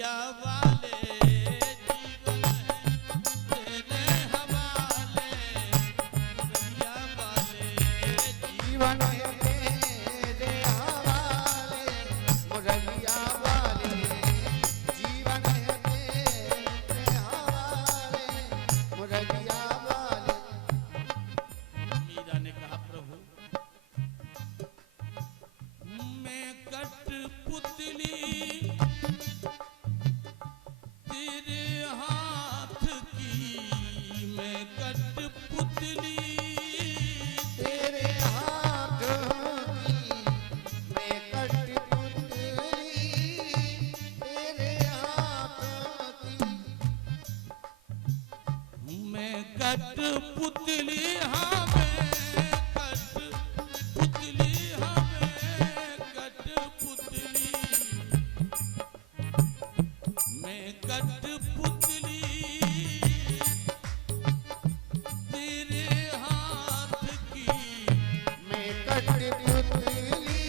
मुरलिया वाले जीवन तेरे हवाले, मुरलिया वाले जीवन तेरे हवाले, मुरलिया वाले जीवन तेरे हवाले, मुरलिया वाले। मीरा ने कहा प्रभु मैं कठपुतली तेरे हाथ की, मैं कठपुतली तेरे हाथ की, मैं कठपुतली तेरे हाथ की, मैं कठपुतली हाँ मैं कठपुतली हाँ मैं कठपुतली, मैं कठपुतली तेरे हाथ की, मैं कठपुतली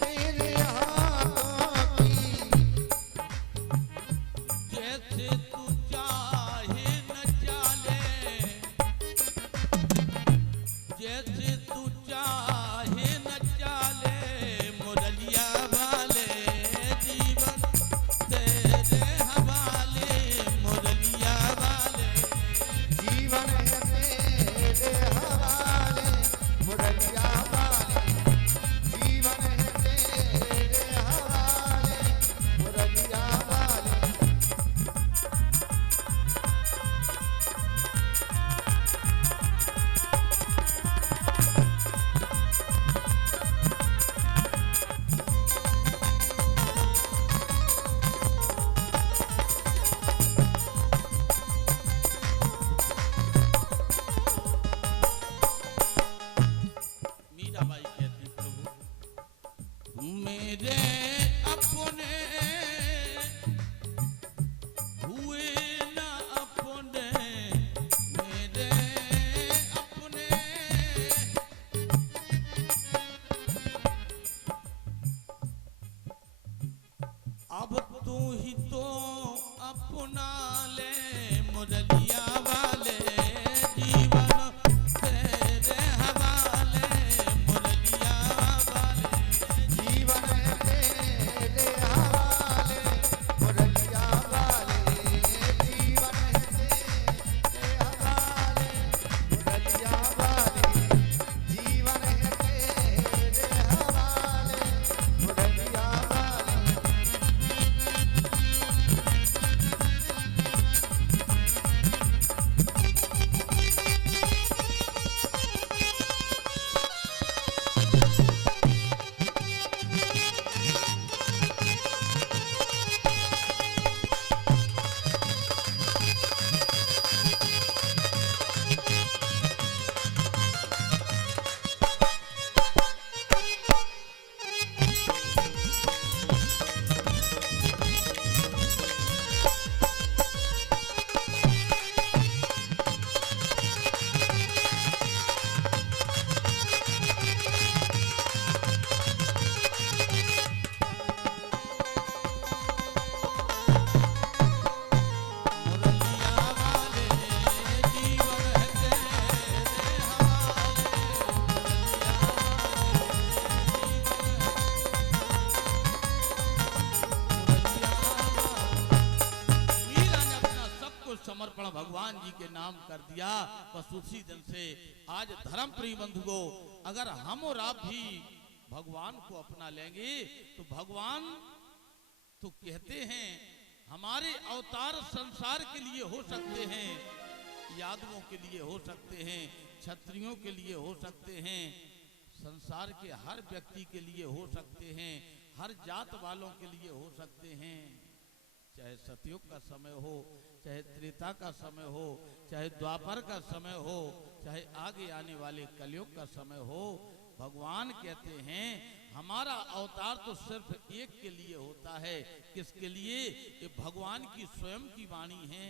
तेरे हाथ की। जैसे तू चाहे न चाले, जैसे तू चाहे न चाले, मुरलिया वाले जीवन तेरे हवाले, मुरलिया वाले जीवन तेरे हवाले, मुरलिया वाले जीवन तेरे हवाले, मुरलिया वाले। मीराबाई कहती प्रभु मेरे अपने हुए न अपने, मेरे अपने अब तू ही तो अपना ले, मुरलिया वाले जीवन तेरे हवाले, मुरलिया वाले जीवन तेरे हवाले, मुरलिया वाले जीवन तेरे हवाले, मुरलिया वाले जीवन तेरे हवाले, मुरलिया वाले। मुरलिया वाले जीवन तेरे हवाले, मीरा ने अपना सब कुछ समर्पण भगवान जी के नाम कर दिया। बस उसी दिन से आज धर्म प्रिय बंधुओं, अगर हम और आप भी भगवान को अपना लेंगे तो भगवान तो कहते हैं हमारे अवतार संसार के लिए हो सकते हैं, यादवों के लिए हो सकते हैं, क्षत्रियों के लिए हो सकते हैं, संसार के हर व्यक्ति के लिए हो सकते हैं, हर जात वालों के लिए हो सकते हैं। चाहे सतयुग का समय हो, चाहे त्रेता का समय हो, चाहे द्वापर का समय हो, चाहे आगे आने वाले कलयुग का समय हो, भगवान कहते हैं हमारा अवतार तो सिर्फ एक के लिए होता है। किसके लिए? ये भगवान की स्वयं की वाणी है।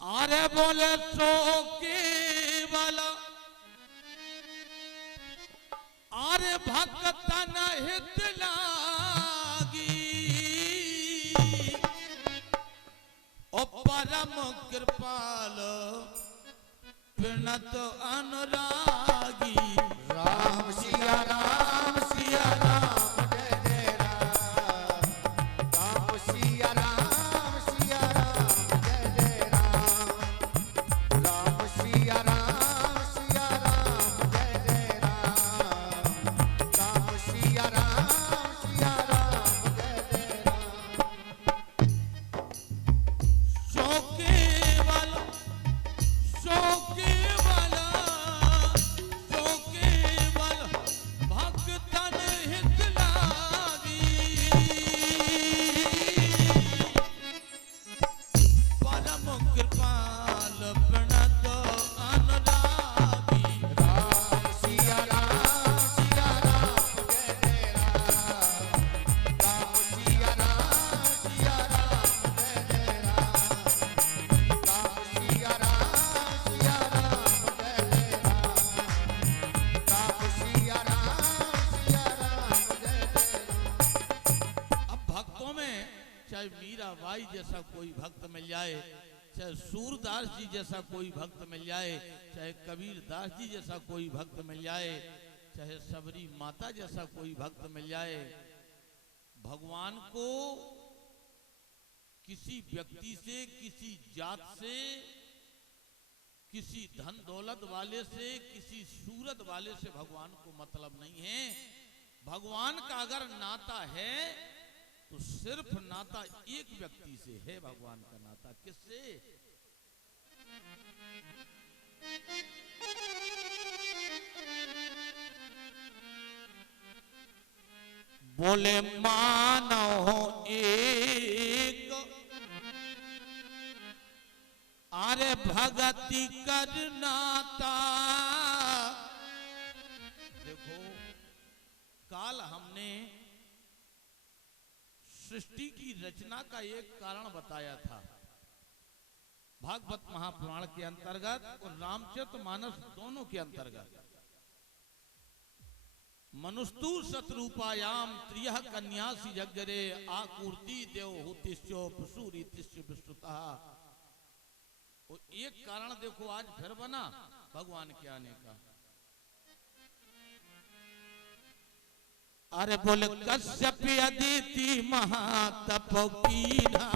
आरे बोले सो केवल आरे भक्तन हित लागी ओ परम कृपाल प्रणत अनुरागी। राम सिया राम सिया राम जय जय राम। राम सिया राम सिया राम जय जय राम। राम सिया राम सिया राम जय जय राम। राम सिया राम सिया राम जय जय राम। शोके वाला शोके वाला शोके वाला भक्तन हित लागी परम कृपाल प्रणत अनुरागी। राम सिया राम सिया राम जय जय राम। राम सिया राम सिया राम जय जय राम। राम सिया राम सिया राम जय जय राम। राम सिया राम सिया राम जय जय राम। अब भक्तों में चाहे मीराबाई जैसा कोई भक्त मिल जाए, चाहे सूरदास जी जैसा कोई भक्त मिल जाए, चाहे कबीरदास जी जैसा कोई भक्त मिल जाए, चाहे सबरी माता जैसा कोई भक्त मिल जाए, भगवान को किसी व्यक्ति से, किसी जात से, किसी धन दौलत वाले से, किसी सूरत वाले से भगवान को मतलब नहीं है। भगवान का अगर नाता है तो सिर्फ नाता एक व्यक्ति से है। भगवान का नाता किससे? बोले मानो एक अरे भगति करनाता। देखो काल हमने सृष्टि की रचना का एक कारण बताया था भागवत महापुराण के अंतर्गत और रामचरितमानस दोनों के अंतर्गत। मनुस्तु शतरूपायाम त्रियः कन्यासी जगरे आकुर्ति देवहूतिश्चो प्रसूरितिश्च विस्तुतः। वो एक कारण देखो आज फिर बना भगवान के आने का। अरे बोले कश्यप अदिति महातप कीना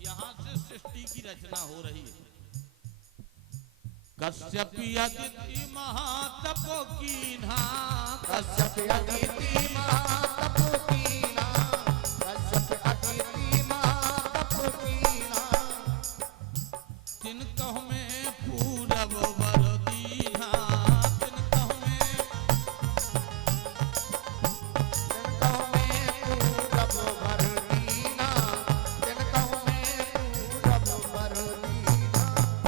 यहां से सृष्टि की रचना हो रही है। कश्यप अदिति महातप कीना कश्यप अदिति महातप कीना। कश्यप अदिति महातप कीना। तिन कहु में पूरब वर दीना तिन कहु में तिनकहु में पूरब वर दीना। तिनकहु में पूरब वर दीना।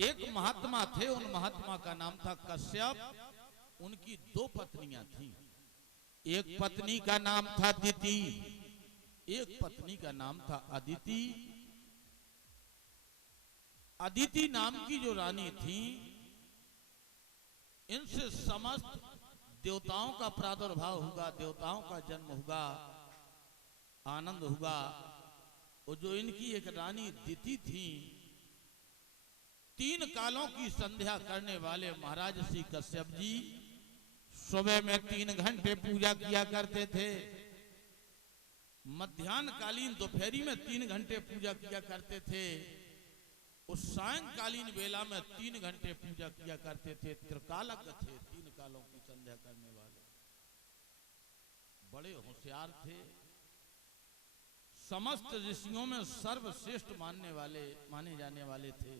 एक महात्मा थे, उन महात्मा का नाम था कश्यप। उनकी दो पत्नियां थीं। एक पत्नी का नाम था दिति, एक पत्नी का नाम था अदिति। अदिति नाम की जो रानी थी, इनसे समस्त देवताओं का प्रादुर्भाव होगा, देवताओं का जन्म होगा, आनंद होगा। और जो इनकी एक रानी दिति थी, 3 कालों की संध्या करने वाले महाराज श्री कश्यप जी सुबह में 3 घंटे पूजा किया करते थे, मध्याह्न कालीन दोपहरी में 3 घंटे पूजा किया करते थे, और सायंकालीन वेला में 3 घंटे पूजा किया करते थे। त्रिकालज्ञ थे, 3 कालों की संध्या करने वाले, बड़े होशियार थे। समस्त ऋषियों में सर्वश्रेष्ठ माने जाने वाले थे।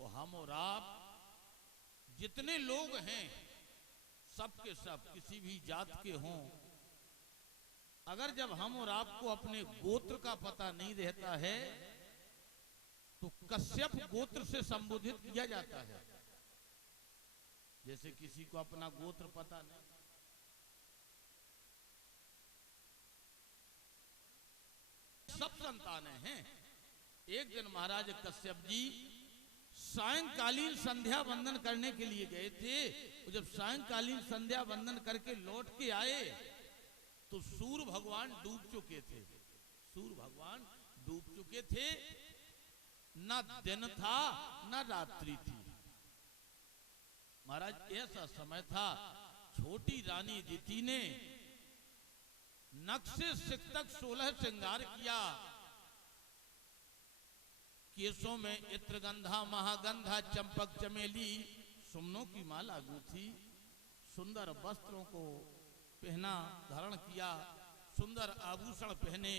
और हम और आप जितने लोग हैं, सब के सब किसी भी जात के हों, अगर जब हम और आपको अपने गोत्र का पता नहीं रहता है तो कश्यप गोत्र से संबोधित किया जाता है। जैसे किसी को अपना गोत्र पता नहीं, संतानें हैं। एक दिन महाराज कश्यप जी सायंकालीन संध्या वंदन करने के लिए गए थे। और जब सायंकालीन संध्या वंदन करके लौट के आए तो सूर्य भगवान डूब चुके थे। सूर्य भगवान डूब चुके थे, ना दिन था ना रात्रि थी। महाराज ऐसा समय था, छोटी रानी दिति ने नक्शे सिक्तक 16 श्रृंगार किया। केसों में इत्रगंधा महागंधा चंपक चमेली सुमनों की माला गूंथी, सुंदर वस्त्रों को पहना धारण किया, सुंदर आभूषण पहने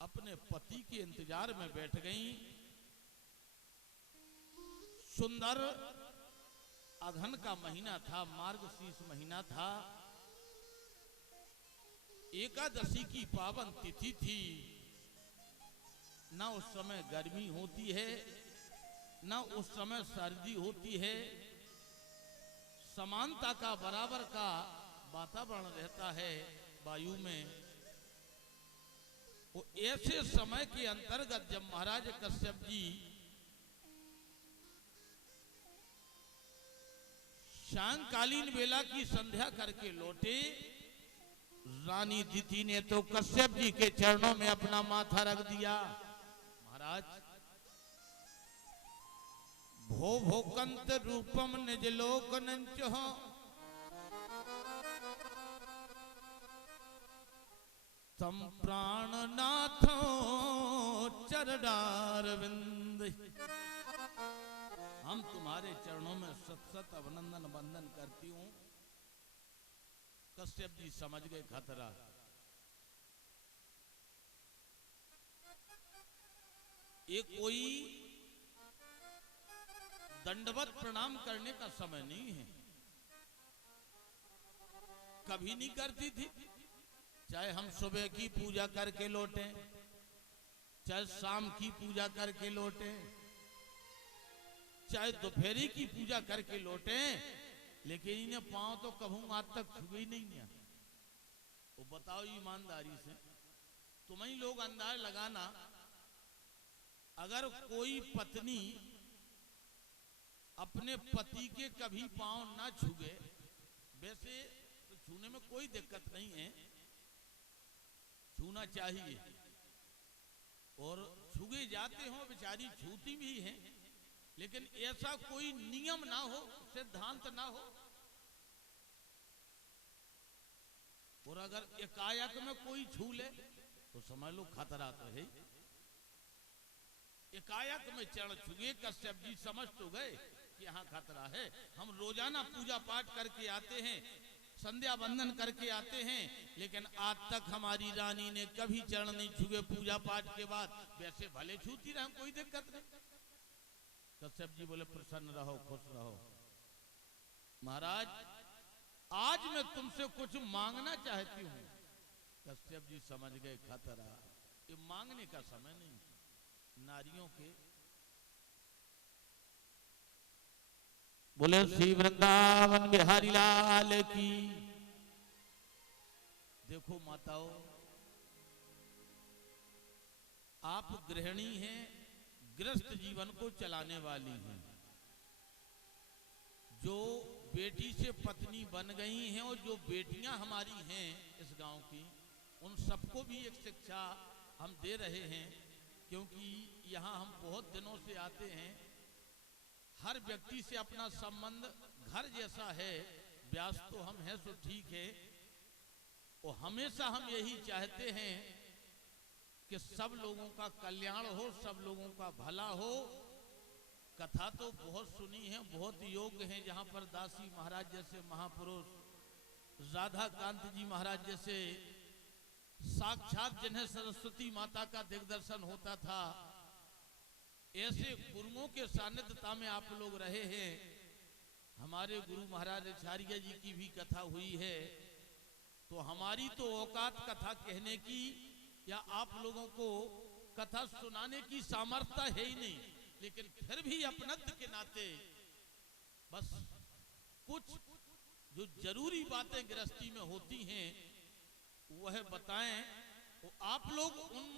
अपने पति के इंतजार में बैठ गईं। सुंदर अघन का महीना था, मार्गशीर्ष महीना था, एकादशी की पावन तिथि थी। ना उस समय गर्मी होती है ना उस समय सर्दी होती है, समानता का बराबर का वातावरण रहता है वायु में। वो ऐसे समय के अंतर्गत जब महाराज कश्यप जी सायंकालीन वेला की संध्या करके लौटे, रानी दिति ने तो कश्यप जी के चरणों में अपना माथा रख दिया। महाराज, भो भोकंत रूपम निज लोक नंचो, तम प्राणनाथो चरडार विंद। हम तुम्हारे चरणों में सत सत अभिनंदन वंदन करती हूं। कश्यप जी समझ गए खतरा। ये कोई दंडवत प्रणाम करने का समय नहीं है। कभी नहीं करती थी, चाहे हम सुबह की पूजा करके लौटे, चाहे शाम की पूजा करके लौटे, चाहे दोपहरी की पूजा करके लौटे, लेकिन इन्हें पांव तो कहूं आज तक छुए ही नहीं है। वो बताओ ईमानदारी से, तुम ही लोग अंदाज लगाना, अगर कोई पत्नी अपने पति के कभी पांव ना छुए, वैसे तो छूने में कोई दिक्कत नहीं है, छूना चाहिए, और छुए जाते हो बेचारी छूती भी हैं, लेकिन ऐसा कोई नियम ना हो, सिद्धांत ना हो। और अगर एकाएक में कोई छू ले तो समझ लो खतरा तो है। एकाएक में चरण छुए, कश्यप जी समझ तो गए कि यहाँ खतरा है। हम रोजाना पूजा पाठ करके आते हैं, संध्या वंदन करके आते हैं, लेकिन आज तक हमारी रानी ने कभी चरण नहीं छुए पूजा पाठ के बाद। वैसे भले छूती रहे, कोई दिक्कत नहीं। कश्यप जी बोले प्रसन्न रहो, खुश रहो। महाराज, आज मैं तुमसे कुछ मांगना चाहती हूँ। कश्यप जी समझ गए खतरा, ये मांगने का समय नहीं। नारियों के बोले श्री वृंदावन बिहारी लाल की। देखो माताओं, आप गृहिणी हैं, गृहस्थ जीवन को चलाने वाली हैं, जो बेटी से पत्नी बन गई हैं, और जो बेटियां हमारी हैं इस गांव की, उन सबको भी एक शिक्षा हम दे रहे हैं। क्योंकि यहाँ हम बहुत दिनों से आते हैं, हर व्यक्ति से अपना संबंध घर जैसा है। व्यास तो हम हैं सो ठीक है, और हमेशा हम यही चाहते हैं कि सब लोगों का कल्याण हो, सब लोगों का भला हो। कथा तो बहुत सुनी है, बहुत योग्य हैं, जहाँ पर दासी महाराज जैसे महापुरुष, राधा कांत जी महाराज जैसे साक्षात जिन्हें सरस्वती माता का दिग्दर्शन होता था, ऐसे गुरुओं के सानिध्यता में आप लोग रहे हैं। हमारे गुरु महाराज आचार्य जी की भी कथा हुई है, तो हमारी तो औकात कथा कहने की या आप लोगों को कथा सुनाने की सामर्थ्य है ही नहीं, लेकिन फिर भी अपनत्व के नाते बस कुछ जो जरूरी बातें गृहस्थी में होती हैं वह बताएं। तो आप लोग उन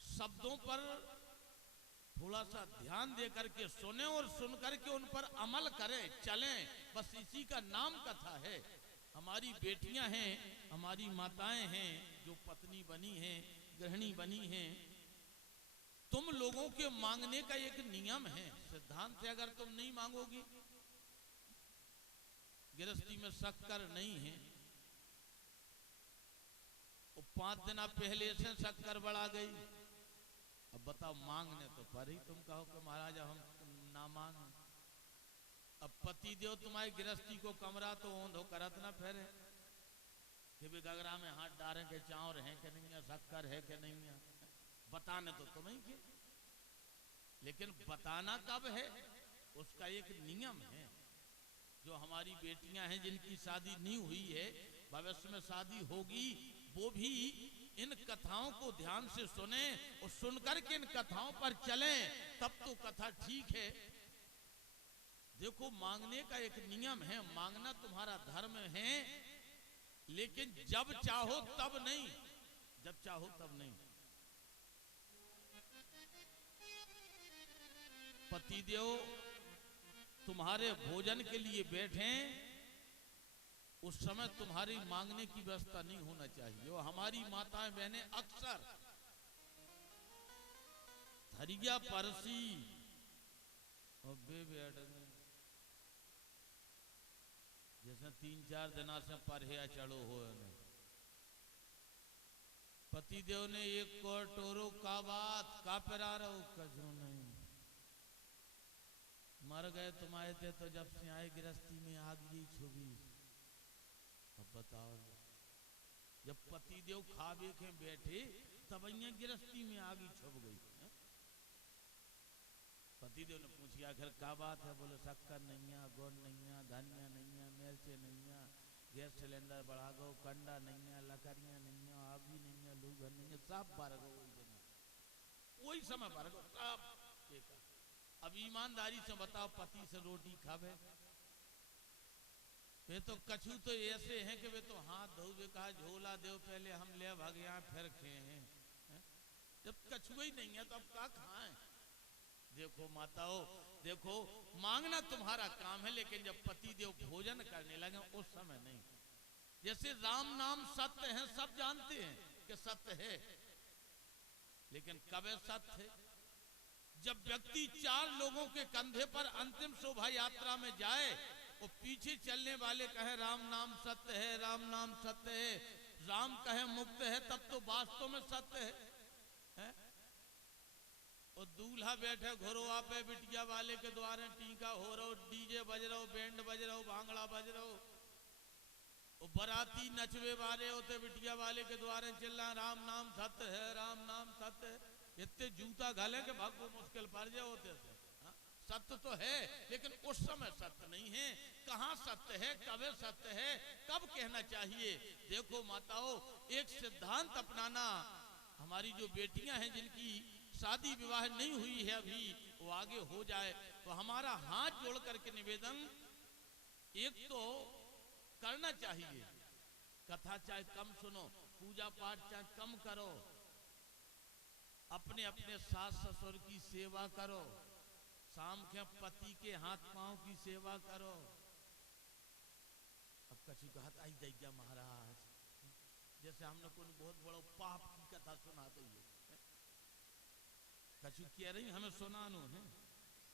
शब्दों पर थोड़ा सा ध्यान दे करके सुने और सुन करके उन पर अमल करें, चलें। बस इसी का नाम कथा है। हमारी बेटियां हैं, हमारी माताएं हैं जो पत्नी बनी हैं, गृहिणी बनी हैं, तुम लोगों के मांगने का एक नियम है, सिद्धांत है। अगर तुम नहीं मांगोगी, गृहस्थी में शक्कर नहीं है, वो 5 दिन पहले से शक्कर बढ़ा गई, अब बताओ मांगने तो पर ही तुम कहो कि महाराज हम ना मांग। अब पति देव तुम्हारी गृहस्थी को कमरा तो ओंधो करत ना फेरे कि भी गगरा में हाथ डारे के चावल है कि नहीं है, शक्कर है कि नहीं है, बताने तो तुम ही के, लेकिन बताना कब है उसका एक नियम है। जो हमारी बेटियां हैं जिनकी शादी नहीं हुई है, भविष्य में शादी होगी, वो भी इन कथाओं को ध्यान से सुने और सुनकर के इन कथाओं पर चलें, तब तो कथा ठीक है। देखो मांगने का एक नियम है, मांगना तुम्हारा धर्म है, लेकिन जब चाहो तब नहीं, जब चाहो तब नहीं। पतिदेव तुम्हारे भोजन के लिए बैठे, उस समय तुम्हारी मांगने की व्यवस्था नहीं होना चाहिए। और हमारी माताएं बहनें अक्सर धरिया परसी और बेबेड जैसे 3-4 दिन से परहिया चढ़ो हो, पतिदेव ने एक कटोरो का बात का पेरा रहो कजू नहीं, मर गए तुम आए थे तो जब से आए गृहस्थी में आग ही छुबी। अब बताओ, जब पतिदेव खावे के बैठे तब यहाँ गृहस्थी में आग ही छुप गई। पतिदेव ने पूछा आखिर क्या बात है? बोले शक्कर नहीं है, गुड़ नहीं है, धनिया नहीं है, मिर्चे नहीं है, गैस सिलेंडर बढ़ा गो, कंडा नहीं है, लकड़ियां नहीं है, आग भी नहीं है, लूगर नहीं है, सब भर गो वही समय भर गो सब एक। अब ईमानदारी से बताओ, पति से रोटी खावे? वे तो कछु तो ऐसे हैं कि वे तो हाथ धोवे, कहा झोला दो पहले हम ले भगया फिर खे हैं। जब कछुआ ही नहीं है तो अब क्या खाएं? देखो माताओं, देखो मांगना तुम्हारा काम है, लेकिन जब पति देव भोजन करने लगे उस समय नहीं। जैसे राम नाम सत्य है, सब जानते हैं कि सत्य है, लेकिन कब है सत्य है? जब व्यक्ति 4 लोगों के कंधे पर अंतिम शोभा यात्रा में जाए और पीछे चलने वाले कहे राम नाम सत्य है, राम नाम सत्य है, राम कहे मुक्त है, तब तो वास्तव में सत्य है? और दूल्हा बैठे घोरवा पे बिटिया वाले के द्वारे टीका हो रहा, डीजे बज रहा, बैंड बज रहा, भांगड़ा बज रहा, और बराती नचवे वाले होते बिटिया वाले के द्वारे चिल्ला राम नाम सत्य है, राम नाम सत्य है। इतने जूता घाले के भाग को मुश्किल पड़ जाए होते थे। सत्य तो है, लेकिन उस समय सत्य नहीं है। कहाँ सत्य है, कब सत्य है, कब कहना चाहिए? देखो माताओं, एक सिद्धांत अपनाना। हमारी जो बेटियां हैं जिनकी शादी विवाह नहीं हुई है अभी, वो आगे हो जाए तो हमारा हाथ जोड़ करके निवेदन, एक तो करना चाहिए, कथा चाहे कम सुनो, पूजा पाठ चाहे कम करो, अपने अपने सास ससुर की सेवा करो, शाम के पति के हाथ पांव की सेवा करो। अब कछु कहता आई दैया महाराज, जैसे हमने कोई बहुत बड़ा पाप की कथा सुना दी है। कछु कह रही हमें सुनानो है,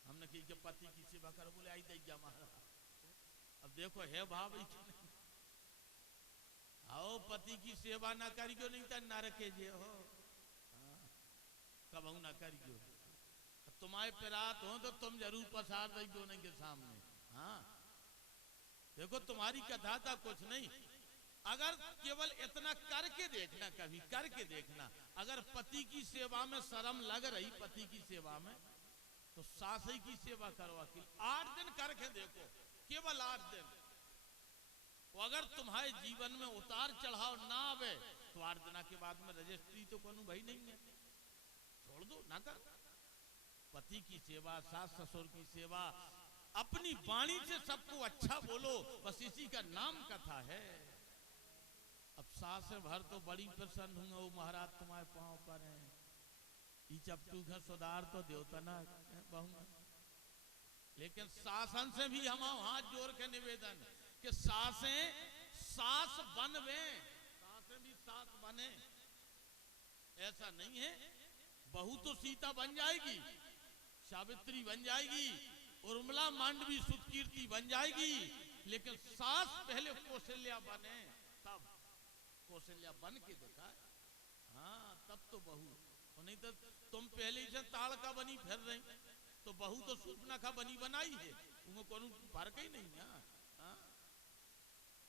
हमने कही कि पति की सेवा करो, बोले आई दैया महाराज। अब देखो है भाव ही नहीं, आओ पति की सेवा ना करियो नहीं तो नरके जे हो, कब ना करियो। तुम्हारे पिरात हो तो तुम जरूर पसार दई दोनों के सामने। हाँ देखो तुम्हारी कथा था कुछ नहीं, अगर केवल इतना करके देखना, कभी करके देखना, अगर पति की सेवा में शर्म लग रही, पति की सेवा में, तो सास ही की सेवा करो अकेले। 8 दिन करके देखो, केवल 8 दिन। तो अगर तुम्हारे जीवन में उतार चढ़ाव ना आवे तो 8 दिन के बाद में रजिस्ट्री तो कोई भाई नहीं है, छोड़ दो, ना कर। पति की सेवा, सास ससुर की सेवा, अपनी वाणी से सबको अच्छा बोलो, बस इसी का नाम कथा है। अब सास भर तो बड़ी प्रसन्न हुए, वो महाराज तुम्हारे पांव पर हैं, ई चपटू का सुधार तो देवता ना बहु। लेकिन शासन से भी हम हाथ जोड़ के निवेदन कि सासें सास बनवे, सासें भी सास बने। ऐसा नहीं है, बहू तो सीता बन जाएगी, सावित्री बन जाएगी, उर्मिला मांडवी सुतकीर्ति बन जाएगी, लेकिन सास पहले कौशल्या बने, तब कौशल्या बन के देखा, हाँ तब तो बहू। नहीं तो तुम पहले ही से ताड़का बनी फिर रही, तो बहू तो सूर्पनखा बनी बनाई है, उनमें कोई फर्क ही नहीं है। हाँ?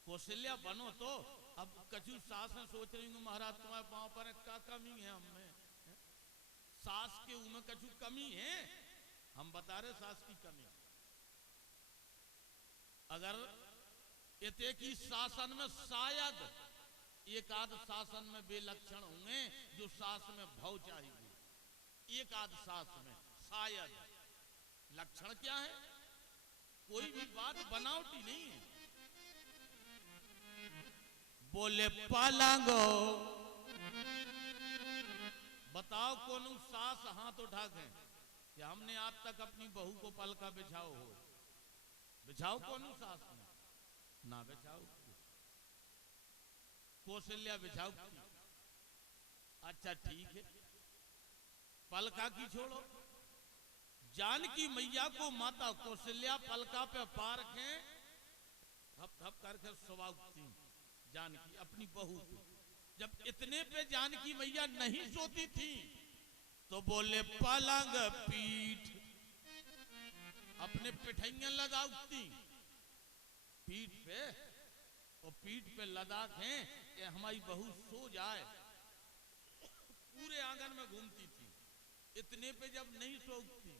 कौशल्या बनो तो अब कछु सास ने सोच रही हूँ महाराज तुम्हारे पांव पर क्या कमी है हमें, सास के उनमें कछु कमी है, हम बता रहे सास की कमी। अगर इतने की शासन में शायद एक आध शासन में बेलक्षण होंगे जो सास में भाव चाहिए, एक आध सास में शायद। लक्षण क्या है? कोई भी बात बनावटी नहीं है। बोले पालांगो, बताओ कौन सास हाथ उठा के कि हमने आज तक अपनी बहू को पलका बिछाओ हो, बिछाओ कौन सास ने ना बिछाओ। कौशल्या बिछाओ, अच्छा ठीक है, पलका की छोड़ो, जानकी मैया को माता कौशल्या पलका पे पार के धप धप करके सुबह उठती जानकी अपनी बहू को। जब इतने पे जानकी मैया नहीं सोती थी तो बोले पलंग पीठ, अपने पिठैया लदा उठती पीठ पे, और पीठ पे लदा के कि हमारी बहू सो जाए, पूरे आंगन में घूमती थी। इतने पे जब नहीं सोती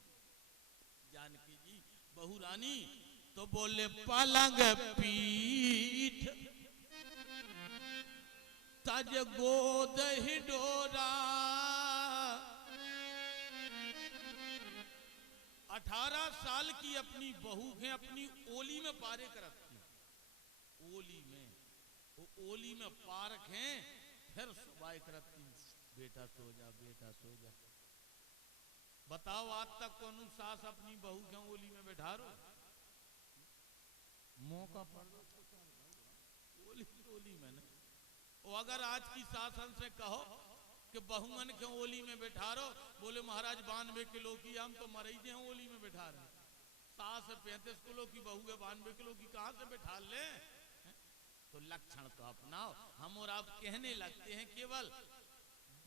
जानकी जी बहू रानी तो बोले पलंग पीठ तज गोद ही डोरा। 18 साल की अपनी बहू है अपनी ओली में पारे कर रखती, ओली में, वो ओली में पारक हैं, फिर सुबह करती बेटा सो जा, बेटा सो जा। बताओ आज तक कौन सास अपनी बहू के ओली में बैठा रो? मौका पड़ ओली ओली में नहीं। और अगर आज की शासन से कहो कि बहुमन के ओली में बैठा रो, बोले महाराज 92 किलो की हम तो मरीज हैं ओली में बैठा रहे, सास 35 किलो की बहू है 92 किलो की कहां से बैठा ले? तो लक्षण तो अपनाओ। हम और आप कहने लगते हैं केवल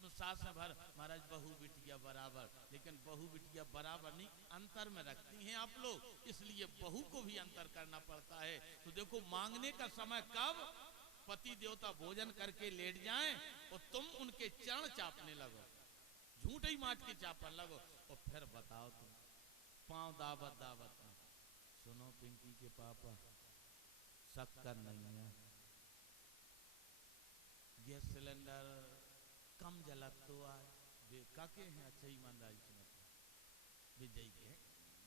सास भर महाराज बहू बिटिया बराबर, लेकिन बहू बिटिया बराबर नहीं, अंतर में रखती हैं आप लोग, इसलिए बहू को भी अंतर करना पड़ता है। तो देखो मांगने का समय कब? पति देवता भोजन करके लेट जाएं और तुम उनके चरण चापने लगो, झूठे ही माट के चापने लगो, और फिर बताओ तुम पांव दावत दावत में, सुनो पिंकी के पापा शक्कर नहीं है, गैस सिलेंडर कम जलत तो आए बेका के हैं, अच्छा ईमानदारी से मतलब विजयी के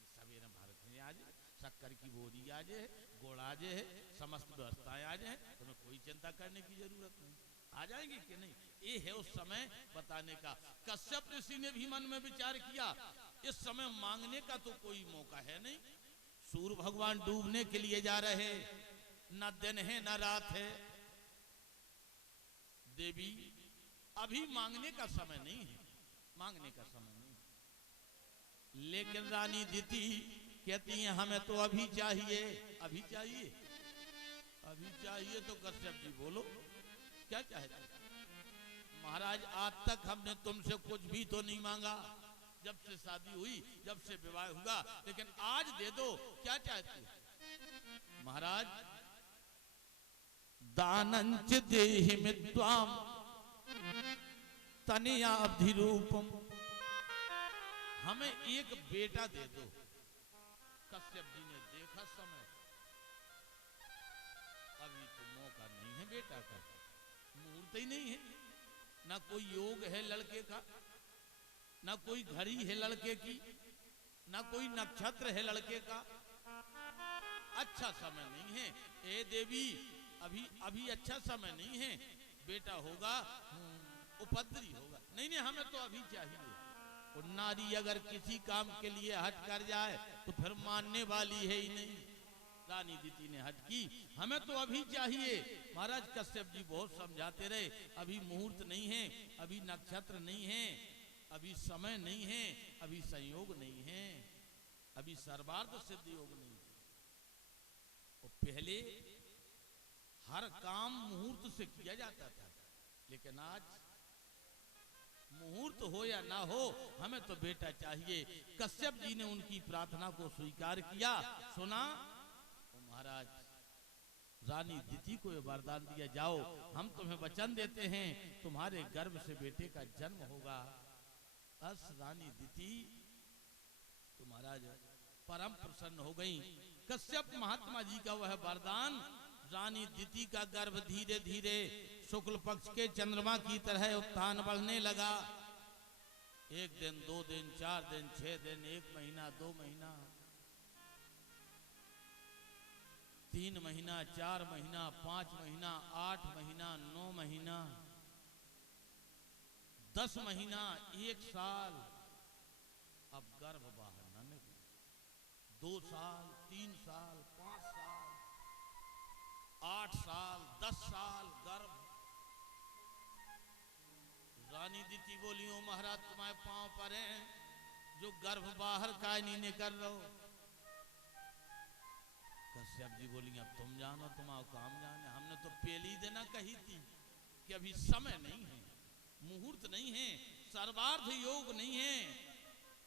सवेरे भारत में आज शक्कर की बोरी आज है, गुड़ आज है, समस्त व्यवस्थाएं आज हैं, तुम्हें कोई चिंता करने की जरूरत नहीं, आ जाएंगे कि नहीं। ये है उस समय बताने का। कश्यप ऋषि ने भी मन में विचार किया इस समय मांगने का तो कोई मौका है नहीं, सूर्य भगवान डूबने के लिए जा रहे, न दिन है न रात है, देवी अभी मांगने का समय नहीं है, मांगने का समय नहीं। लेकिन रानी दीति कहती हैं हमें तो अभी चाहिए, अभी चाहिए, अभी चाहिए। तो कश्यप जी बोलो क्या चाहते? महाराज आज तक हमने तुमसे कुछ भी तो नहीं मांगा, जब से शादी हुई, जब से विवाह हुआ, लेकिन आज दे दो, क्या चाहते हो? महाराज दानंच देहि मित्वाम तनयाभिरूपम, हमें एक बेटा दे दो। कश्यप जी ने देखा समय, अभी तो मौका नहीं है बेटा का, मुहूर्त ही नहीं है, ना कोई योग है लड़के का, ना कोई घड़ी है लड़के की, ना कोई नक्षत्र है लड़के का, अच्छा समय नहीं है। ए देवी अभी अभी अच्छा समय नहीं है, बेटा होगा उपद्री होगा। नहीं नहीं, हमें तो अभी चाहिए। और नारी अगर किसी काम के लिए हट कर जाए तो फिर मानने वाली है ही नहीं। रानी दीति ने हट की, हमें तो अभी चाहिए। महाराज कश्यप जी बहुत समझाते रहे, अभी मुहूर्त नहीं है, अभी नक्षत्र नहीं है, अभी समय नहीं है, अभी संयोग नहीं है, अभी सर्वार्थ सिद्ध योग नहीं है। और पहले हर काम मुहूर्त से किया जाता था, लेकिन आज मुहूर्त हो या ना हो, हमें तो बेटा चाहिए। कश्यप जी ने उनकी प्रार्थना को स्वीकार किया, सुना। महाराज रानी दीति को यह वरदान दिया, जाओ हम तुम्हें वचन देते हैं तुम्हारे गर्भ से बेटे का जन्म होगा। बस रानी दीति तो महाराज परम प्रसन्न हो गई। कश्यप महात्मा जी का वह वरदान, रानी दीति का गर्भ धीरे धीरे शुक्ल पक्ष के चंद्रमा की तरह उत्थान बढ़ने लगा। 1 दिन, 2 दिन, 4 दिन, 6 दिन, 1 महीना, 2 महीना, 3 महीना, 4 महीना, 5 महीना, 8 महीना, 9 महीना, 10 महीना, 1 साल। अब गर्भ बाहर न निकले। 2 साल, 3 साल, 5 साल, 8 साल, 10 साल गर्भ। रानी दीति बोली, ओ महाराज तुम्हारे पांव पर हैं, जो गर्भ बाहर का नहीं निकल रहो। कश्यप जी बोली, अब तुम जानो, तुम्हारा काम जाने, हमने तो पहली दिन कही थी कि अभी समय नहीं है, मुहूर्त नहीं है, सर्वार्थ योग नहीं है,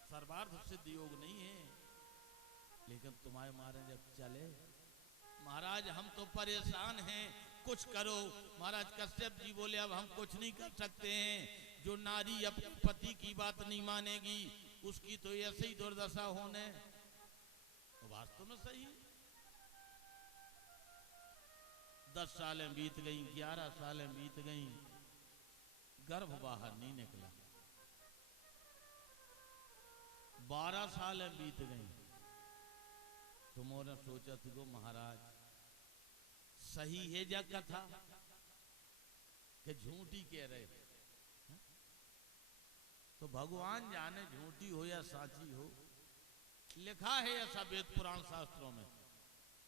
सर्वार्थ सिद्ध योग नहीं है। लेकिन तुम्हारे मारे जब चले, महाराज हम तो परेशान हैं, कुछ करो। महाराज कश्यप जी बोले, अब हम कुछ नहीं कर सकते हैं। जो नारी अपने पति की बात नहीं मानेगी, उसकी तो ऐसे ही दुर्दशा होने। तो वास्तव में सही। 10 सालें बीत गई, 11 सालें बीत गई, गर्भ बाहर नहीं निकला। 12 सालें बीत गई। तुमने सोचा थी को महाराज सही है जा कथा कि झूठी कह रहे थे? तो भगवान जाने झूठी हो या साची हो। लिखा है ऐसा वेद पुराण शास्त्रों में।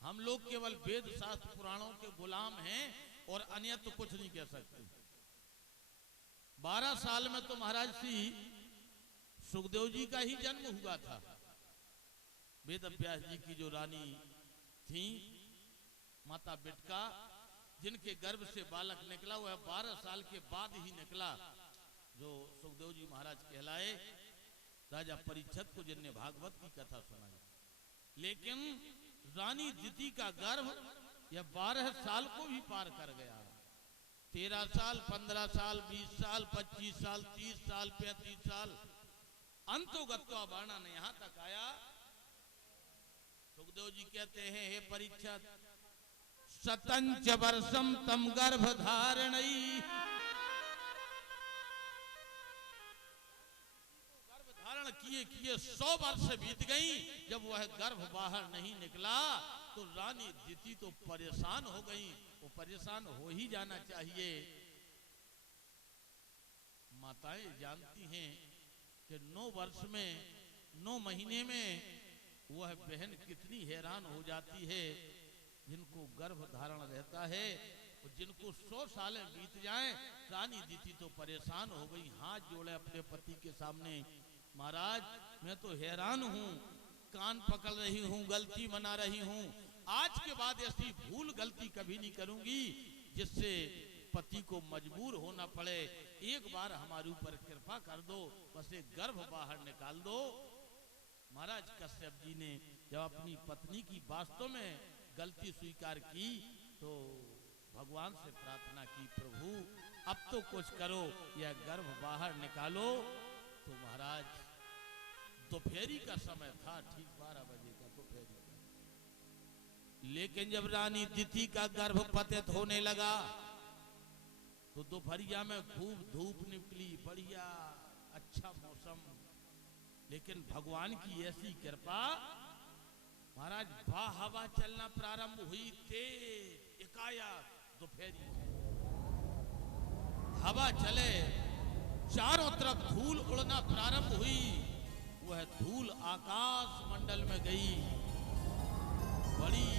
हम लोग केवल वेद शास्त्र पुराणों के गुलाम हैं और अन्य तो कुछ नहीं कह सकते। 12 साल में तो महाराज श्री सुखदेव जी का ही जन्म हुआ था। वेद व्यास जी की जो रानी थी माता बिटका, जिनके गर्भ से बालक निकला, वह 12 साल के बाद ही निकला, जो सुखदेव जी महाराज कहलाए। राजा परीक्षित को जिनने भागवत की कथा सुनाई। लेकिन रानी दीति का गर्भ यह 12 साल को भी पार कर गया। 13 साल, 15 साल, 20 साल, 25 साल, 30 साल, 35 साल, अंतोगत्वा वर्णन यहां तक आया। सुखदेव जी कहते हैं, हे परीक्षित, शतंच वर्षम तम गर्भ धारणई, गर्भ धारण किए किए 100 वर्ष बीत गई। जब वह गर्भ बाहर नहीं निकला तो रानी दीति तो परेशान हो गई। वो परेशान हो ही जाना चाहिए। माताएं जानती हैं कि 9 वर्ष में, 9 महीने में वह बहन कितनी हैरान हो जाती है जिनको गर्भ धारण रहता है। और जिनको 100 सालें बीत जाएं, रानी दीति तो परेशान हो गई। हाथ जोड़े अपने पति के सामने, महाराज मैं तो हैरान हूँ, कान पकड़ रही हूँ, गलती मना रही हूँ। आज के बाद ऐसी भूल गलती कभी नहीं करूंगी जिससे पति को मजबूर होना पड़े। एक बार हमारे ऊपर कृपा कर दो, बस एक गर्भ बाहर निकाल दो। महाराज कश्यप जी ने जब अपनी पत्नी की वास्तव में गलती स्वीकार की तो भगवान से प्रार्थना की, प्रभु अब तो कुछ करो, यह गर्भ बाहर निकालो। तो महाराज दोपहरी का समय था, ठीक 12 बजे का दोपहरी का। लेकिन जब रानी दीति का गर्भ पतित होने लगा तो दोपहरिया में खूब धूप निकली, बढ़िया अच्छा मौसम। लेकिन भगवान की ऐसी कृपा, महाराज हवा चलना प्रारंभ हुई, तेज एकाएक दोपहरी हवा चले, चारों तरफ धूल उड़ना प्रारंभ हुई। वह धूल आकाश मंडल में गई। बड़ी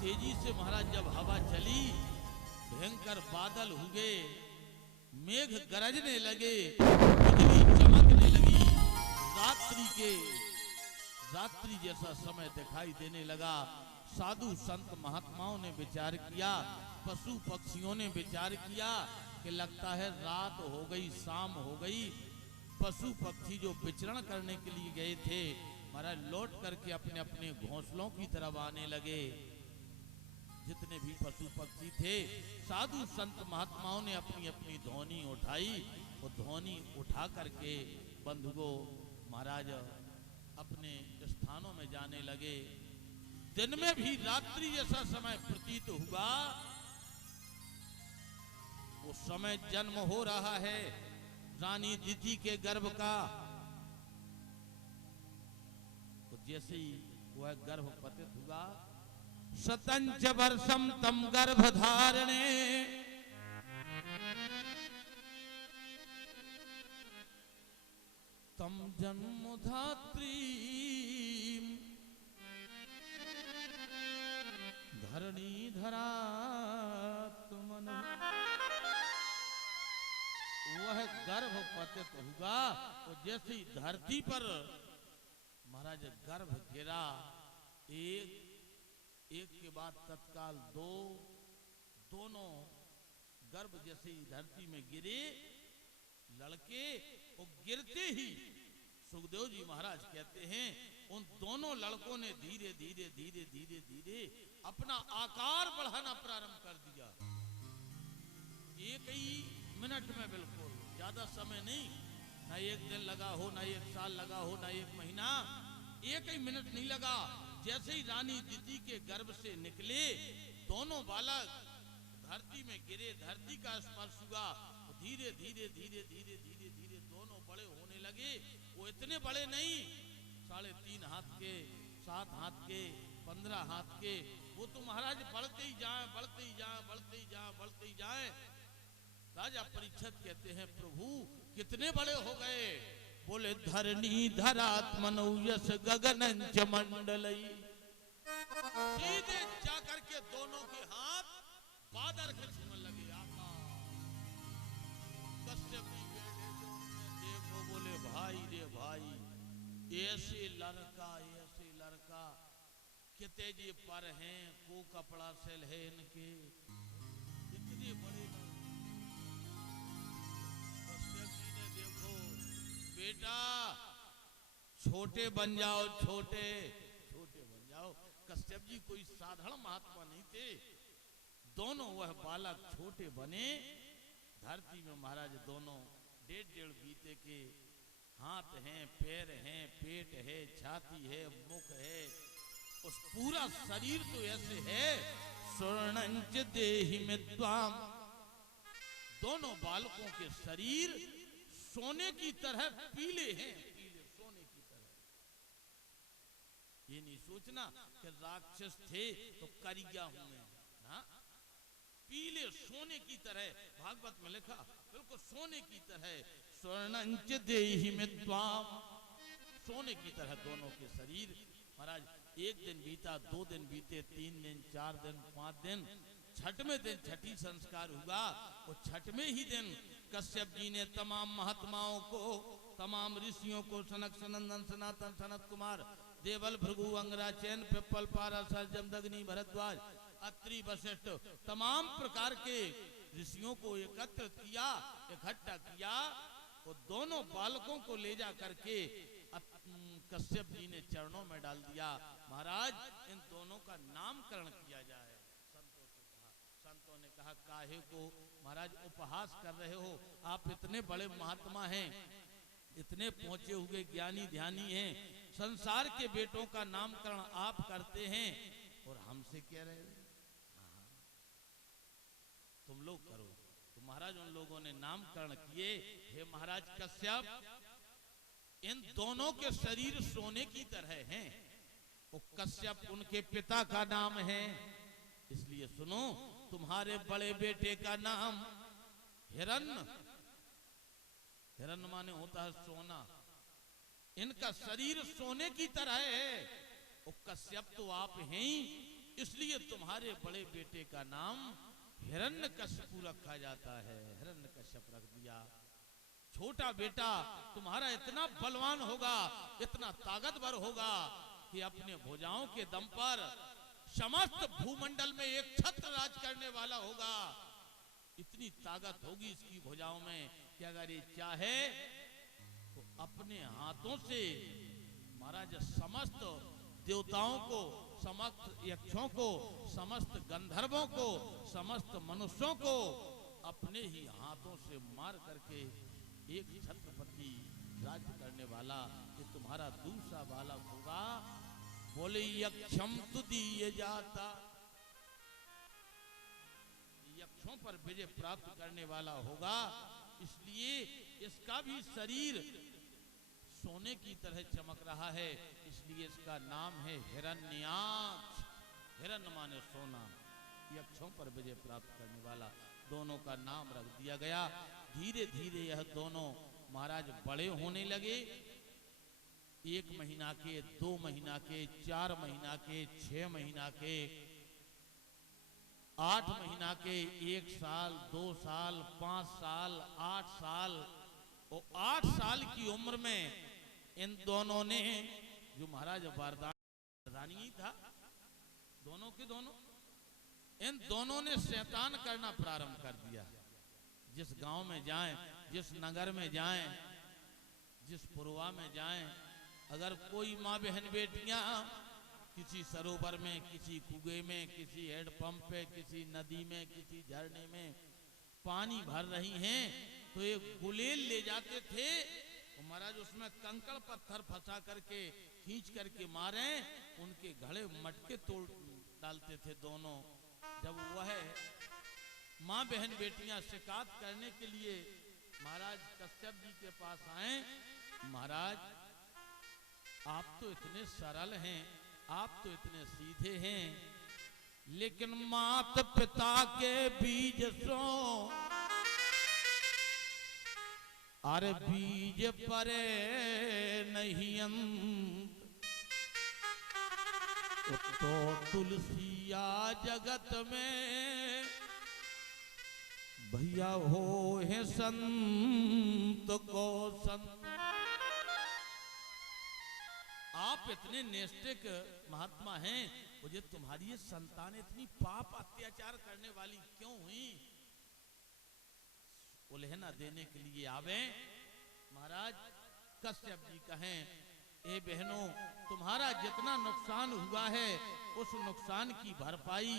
तेजी से महाराज जब हवा चली, भयंकर बादल हुए, मेघ गरजने लगे, बिजली चमकने लगी, रात्रि जैसा समय दिखाई देने लगा। साधु संत महात्माओं ने विचार किया, पशु पक्षियों ने विचार किया कि लगता है रात हो गई, शाम हो गई। पशु पक्षी जो विचरण करने के लिए गए थे महाराज, लौट करके अपने अपने घोंसलों की तरफ आने लगे। जितने भी पशु पक्षी थे, साधु संत महात्माओं ने अपनी अपनी ध्वनि उठाई। वो ध्वनि उठा करके बंधुओं महाराज अपने स्थानों में जाने लगे। दिन में भी रात्रि जैसा समय प्रतीत हुआ। उस समय जन्म हो रहा है रानी दिति के गर्भ का। तो जैसे ही वह गर्भ पतित हुआ, शतंच वर्षम तम गर्भ धारणे, तम जन्म धात्री धरणी धरा तुमन। वह गर्भ पतित हुआ तो जैसे धरती पर महाराज गर्भ गिरा, एक के बाद तत्काल दोनों गर्भ जैसे ही धरती में गिरे, लड़के वो गिरते ही सुखदेव जी महाराज कहते हैं उन दोनों लड़कों ने धीरे धीरे धीरे धीरे धीरे अपना आकार बढ़ाना प्रारंभ कर दिया। एक ही मिनट में, बिल्कुल ज्यादा समय नहीं, ना एक दिन लगा हो, ना एक साल लगा हो, ना एक महीना, एक ही मिनट नहीं लगा। जैसे ही रानी दिति के गर्भ से निकले, दोनों बालक धरती में गिरे, धरती का स्पर्श हुआ, धीरे धीरे धीरे धीरे धीरे धीरे दोनों बड़े होने लगे। वो इतने बड़े नहीं, 3.5 हाथ के, 7 हाथ के, 15 हाथ के, वो तो महाराज बढ़ते ही जाए, बढ़ते ही जाए, बढ़ते ही जाए, बढ़ते ही जाए। राजा परीक्षित कहते हैं प्रभु कितने बड़े हो गए? बोले धरणी धरात्मनौ यस गगनंच मंडलई। सीधे जाकर के दोनों के हाथ बादल के छूने लगे। कश्यप जी बैठे थे, देखो बोले भाई रे भाई, ऐसे लड़का कितने जी पर हैं, को कपड़ा सेल है इनके, इतने बड़े। कश्यप जी ने देखो बेटा छोटे बन जाओ, छोटे बन जाओ। कश्यप जी कोई साधारण महात्मा नहीं थे। दोनों वह बालक छोटे बने। धरती में महाराज दोनों 1.5 बीते के हाथ हैं, पैर हैं, पेट है, छाती है, मुख है, उस पूरा शरीर तो ऐसे है। स्वर्णंच देहि में त्वाम, दोनों बालकों के शरीर सोने की तरह पीले हैं, पीले सोने की तरह। ये नहीं सोचना कि राक्षस थे तो करिया होंगे ना, पीले सोने की तरह। भागवत में लिखा बिल्कुल सोने की तरह। स्वर्णंच देहि में त्वाम, सोने की तरह दोनों के शरीर। महाराज 1 दिन बीता, 2 दिन बीते, 3 दिन, 4 दिन, 5 दिन, छठवें दिन छठी संस्कार हुआ। वो छठवें ही दिन कश्यप जी ने तमाम महात्माओं को, तमाम ऋषियों को, सनक सनंदन सनातन सनत कुमार, देवल भृगु अंगराज चैन पिप्पल पाराशर जमदग्नि भरद्वाज अत्रि वशिष्ठ, तमाम प्रकार के ऋषियों को एकत्रित किया, इकट्ठा किया। वो दोनों बालकों को ले जा करके कश्यप जी ने चरणों में डाल दिया। महाराज इन दोनों का नामकरण किया जाए। संतों से कहा, संतों ने कहा काहे को महाराज उपहास कर रहे हो? आप इतने बड़े महात्मा हैं, इतने पहुंचे हुए ज्ञानी ध्यानी हैं, संसार के बेटों का नामकरण आप करते हैं और हमसे कह रहे हो तुम लोग करो। तो महाराज उन लोगों ने नामकरण किए। हे महाराज कश्यप, इन दोनों के शरीर सोने की तरह हैं। वो कश्यप उनके पिता का नाम है। इसलिए सुनो तुम्हारे बड़े बेटे का नाम हिरण्य, हिरण्य माने होता है सोना, इनका शरीर सोने की तरह है। और कश्यप तो आप हैं ही, इसलिए तुम्हारे बड़े बेटे का नाम हिरण्यकश्यप रखा जाता है। हिरण्यकश्यप रख दिया। छोटा बेटा तुम्हारा इतना बलवान होगा, इतना ताकतवर होगा कि अपने भुजाओं के दम पर समस्त भूमंडल में एक छत्र राज करने वाला होगा। इतनी ताकत होगी इसकी भुजाओं में कि अगर ये चाहे तो अपने हाथों से महाराज समस्त देवताओं को, समस्त यक्षों को, समस्त गंधर्वों को, समस्त मनुष्यों को अपने ही हाथों से मार करके एक छत्रपति राज्य करने वाला ये तुम्हारा दूसरा बालक होगा। बोले यक्षम तुदीय जाता, यक्षों पर विजय प्राप्त करने वाला होगा। इसलिए इसका भी शरीर सोने की तरह चमक रहा है, इसलिए इसका नाम है हिरण्याक्ष। हिरण्य माने सोना, यक्षों पर विजय प्राप्त करने वाला, दोनों का नाम रख दिया गया। धीरे धीरे यह दोनों महाराज बड़े होने लगे। 1 महीना के, 2 महीना के, 4 महीना के, 6 महीना के, 8 महीना के, 1 साल, 2 साल, 5 साल, 8 साल। और 8 साल की उम्र में इन दोनों ने, जो महाराज वरदानी था, दोनों के दोनों, इन दोनों ने शैतान करना प्रारंभ कर दिया। जिस गांव में जाएं, जिस नगर में जाएं, जिस पुरवा में जाएं, अगर कोई माँ बहन बेटियां किसी सरोवर में, किसी कुएं में, किसी हैंडपंप पे, किसी नदी में, किसी झरने में पानी भर रही हैं, तो एक गुलेल ले जाते थे, तो महाराज उसमें कंकड़ पत्थर फंसा करके खींच करके मारे, उनके घड़े मटके तोड़ डालते थे दोनों। जब वह माँ बहन बेटियां शिकायत करने के लिए महाराज कश्यप जी के पास आए, महाराज आप तो इतने सरल हैं, आप तो इतने सीधे हैं, लेकिन मात पिता के बीज सो अरे बीज परे नहीं अंत, तो तुलसिया जगत में भैया हो है संत को संत। आप इतने निष्ठिक महात्मा हैं, मुझे तुम्हारी ये संतान इतनी पाप अत्याचार करने वाली क्यों हुई? उल्हेना देने के लिए आवे। महाराज कश्यप जी कहें, ए बहनों, तुम्हारा जितना नुकसान हुआ है उस नुकसान की भरपाई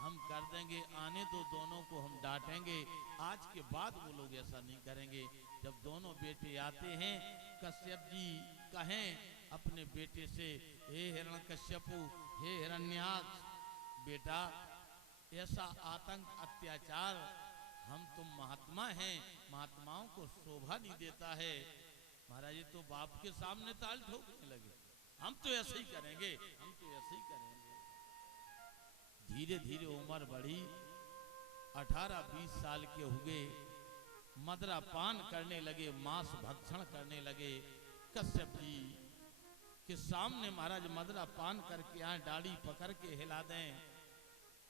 हम कर देंगे। आने दो दोनों को, हम डांटेंगे। आज के बाद वो लोग ऐसा नहीं करेंगे। जब दोनों बेटे आते हैं, कश्यप जी कहें अपने बेटे से, हे हिरण्यकश्यपु, हे हिरण्याक्ष, बेटा ऐसा आतंक अत्याचार हम तुम महात्मा हैं, महात्माओं को शोभा नहीं देता है। महाराज ये तो बाप के सामने ताल ठोकने लगे, हम तो ऐसे ही करेंगे, हम तो ऐसे ही करेंगे। धीरे धीरे उम्र बढ़ी, 18-20 साल के हुए, मदरा पान करने लगे, मांस भक्षण करने लगे। कश्यप जी के सामने महाराज मदरा पान करके आए, दाढ़ी पकड़ के हिला दें,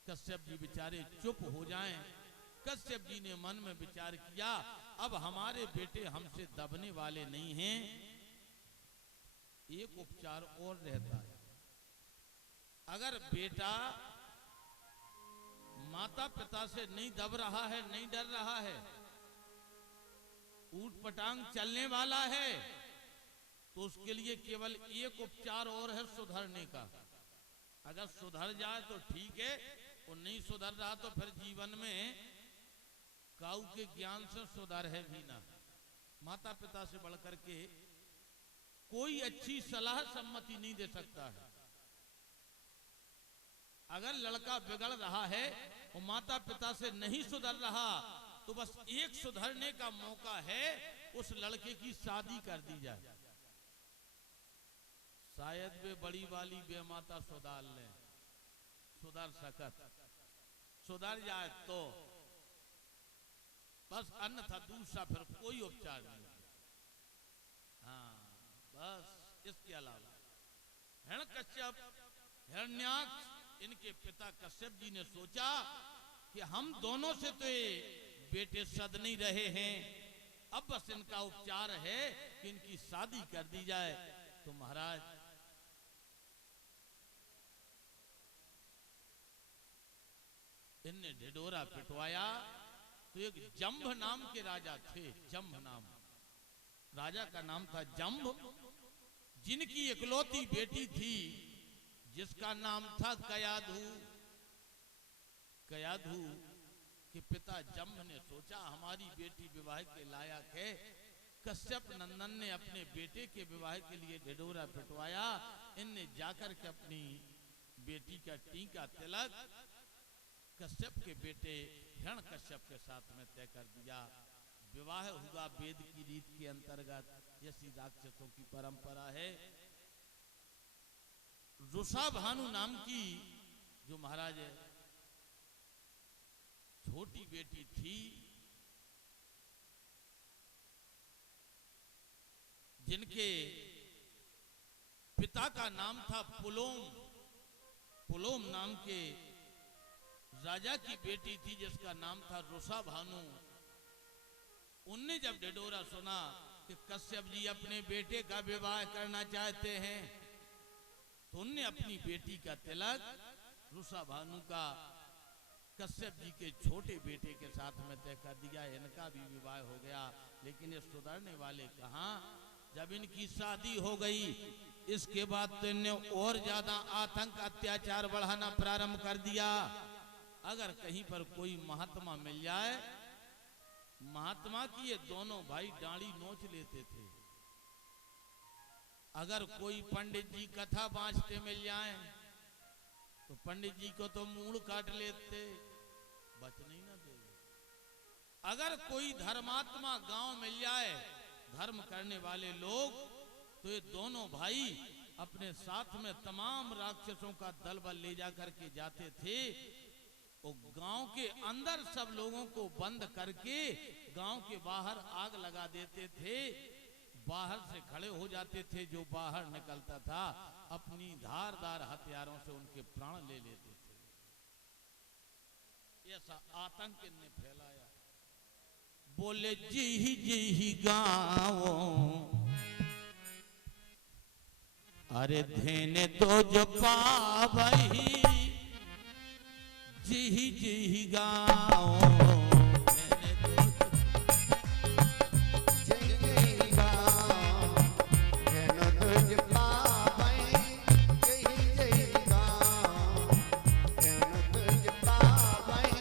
कश्यप जी बेचारे चुप हो जाएं। कश्यप जी ने मन में विचार किया, अब हमारे बेटे हमसे दबने वाले नहीं हैं, एक उपचार और रहता है। अगर बेटा माता पिता से नहीं दब रहा है, नहीं डर रहा है, ऊट पटांग चलने वाला है, तो उसके लिए केवल एक उपचार और है, सुधरने का। अगर सुधर जाए तो ठीक है, और नहीं सुधर रहा तो फिर जीवन में काऊ के ज्ञान से सुधार है भी ना। माता पिता से बढ़कर के कोई अच्छी सलाह सम्मति नहीं दे सकता है। अगर लड़का बिगड़ रहा है और माता पिता से नहीं सुधर रहा, तो बस एक सुधरने का मौका है, उस लड़के की शादी कर दी जाए। शायद वे बड़ी वाली बेमाता सुधार लें, सुधर सकत, सुधर जाए तो, बस अन्यथा दूसरा फिर कोई उपचार नहीं। हाँ बस इसके अलावा हिरण्यकश्यप हिरण्याक्ष इनके पिता कश्यप जी ने सोचा कि हम दोनों से तो ये बेटे सद नहीं रहे हैं, अब बस इनका उपचार है कि इनकी शादी कर दी जाए। तो महाराज इनने ढिढोरा पिटवाया। तो एक जंभ नाम के राजा थे, जंभ नाम राजा का नाम था जंभ, जिनकी इकलौती बेटी थी जिसका नाम था कयाधु। कयाधु के पिता जंभ ने सोचा हमारी बेटी विवाह के लायक है। कश्यप नंदन ने अपने बेटे के विवाह के लिए ढिढोरा पिटवाया। इनने जाकर के अपनी बेटी का टीका तिलक कश्यप के बेटे हिरण्यकश्यप के साथ में तय कर दिया। विवाह हुआ वेद की रीत के अंतर्गत, जैसी राक्षसों की परंपरा है। रुषा भानु नाम की जो महाराज छोटी बेटी थी, जिनके पिता का नाम था पुलोम, पुलोम नाम के राजा की बेटी थी जिसका नाम था रुषा भानु। उनने जब ढिढोरा सुना कि कश्यप जी अपने बेटे का विवाह करना चाहते हैं, तो उनने अपनी बेटी का तिलक रुषा भानु का कश्यप जी के छोटे बेटे के साथ में तय कर दिया। इनका भी विवाह हो गया। लेकिन ये सुधरने वाले कहां, जब इनकी शादी हो गई इसके बाद तो इनने और ज्यादा आतंक अत्याचार बढ़ाना प्रारंभ कर दिया। अगर कहीं पर कोई महात्मा मिल जाए, महात्मा की ये दोनों भाई डांडी नोच लेते थे। अगर कोई पंडित जी कथा बांचते मिल जाए तो पंडित जी को तो मूड़ काट लेते, बच नहीं ना दे। अगर कोई धर्मात्मा गांव मिल जाए, धर्म करने वाले लोग, तो ये दोनों भाई अपने साथ में तमाम राक्षसों का दल बल ले जाकर के जाते थे। और गांव के अंदर सब लोगों को बंद करके गांव के बाहर आग लगा देते थे। बाहर से खड़े हो जाते थे, जो बाहर निकलता था अपनी धारदार हथियारों से उनके प्राण ले लेते थे। ऐसा आतंक इनने फैलाया। बोले जी जी गाँव अरे धेने तो जो पावही, जी जी गाँव धेने तो जय गाँव घेनो तुझ पावई, जय गाँव घेनो तुझ पावई।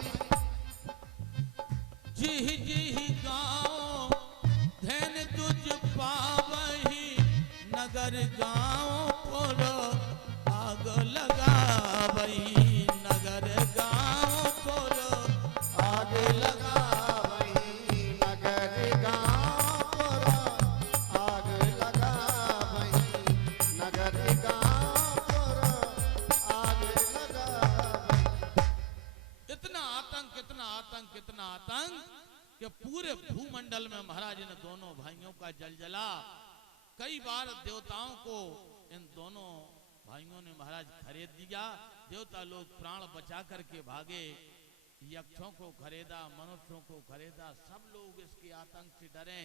जी जी गाँव धेन तुझ पावही, नगर गाँव पोलो आग लगावई, नगर गाँव पोलो आग लगावई, नगर गाँव पोरो आग लगावई, नगर गाँव पोरो आग लगावई। इतना आतंक, इतना आतंक, इतना आतंक कि पूरे भूमंडल में महाराज ने दोनों भाइयों का जलजला। कई बार देवताओं को इन दोनों भाइयों ने महाराज खरीद दिया। देवता लोग प्राण बचा करके भागे, यक्षों को खरीदा, मनुष्यों को खरीदा। सब लोग इसके आतंक से डरे।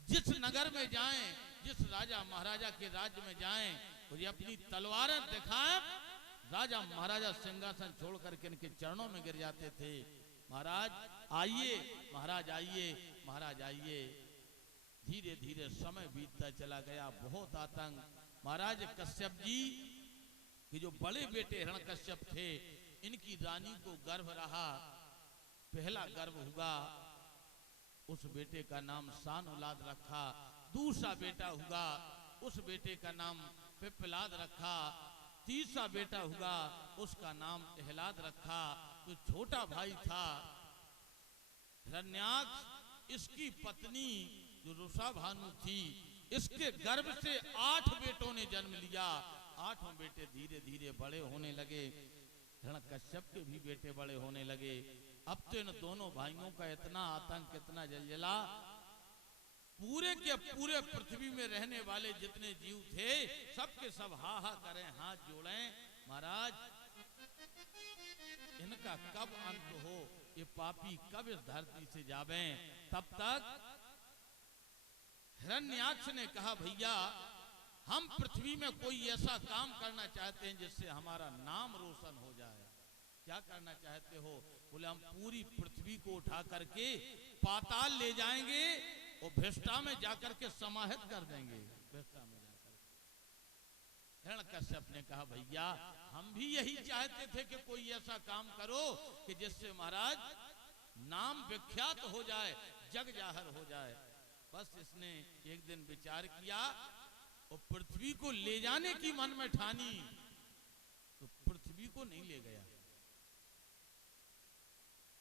जिस नगर में जाएं, जिस राजा महाराजा के राज्य में जाएं, तो ये अपनी तलवारें दिखाएं, राजा महाराजा सिंहासन छोड़ करके इनके चरणों में गिर जाते थे। महाराज आइए, महाराज आइए, महाराज आइए। धीरे धीरे समय बीतता चला गया। बहुत आतंक। महाराज कश्यप जी कि जो बड़े बेटे हिरण्यकश्यप थे, इनकी रानी को गर्भ रहा। पहला गर्भ हुआ, उस बेटे का नाम सानुलाद रखा। दूसरा बेटा हुआ, उस बेटे का नाम पिप्पलाद रखा। तीसरा बेटा हुआ, उसका नाम एहलाद रखा। जो छोटा भाई था हिरण्याक्ष, इसकी पत्नी जो रुषा भानु थी, इसके गर्भ से 8 बेटों ने जन्म लिया। 8 बेटे धीरे धीरे बड़े होने लगे। हिरण्यकश्यप के भी बेटे बड़े होने लगे। अब तो इन दोनों भाइयों का इतना आतंक, इतना जलजला, पूरे के पूरे पृथ्वी में रहने वाले जितने जीव थे सबके सब हा हा करें, हाथ जोड़ें, महाराज इनका कब अंत हो, ये पापी कब इस धरती से जावे। तब तक हिरण्याक्ष ने कहा, भैया हम पृथ्वी में कोई ऐसा काम करना चाहते हैं जिससे हमारा नाम रोशन हो जाए। क्या करना चाहते हो? बोले हम पूरी पृथ्वी को उठा करके पाताल ले जाएंगे और भिष्टा में जाकर के समाहित कर देंगे। भिष्टा में जाकर हिरण्यकश्यप ने कहा, भैया हम भी यही चाहते थे कि कोई ऐसा काम करो कि जिससे महाराज नाम विख्यात हो जाए, जग जाहिर हो जाए। बस इसने एक दिन विचार किया और पृथ्वी को ले जाने की मन में ठानी, तो पृथ्वी को नहीं ले गया।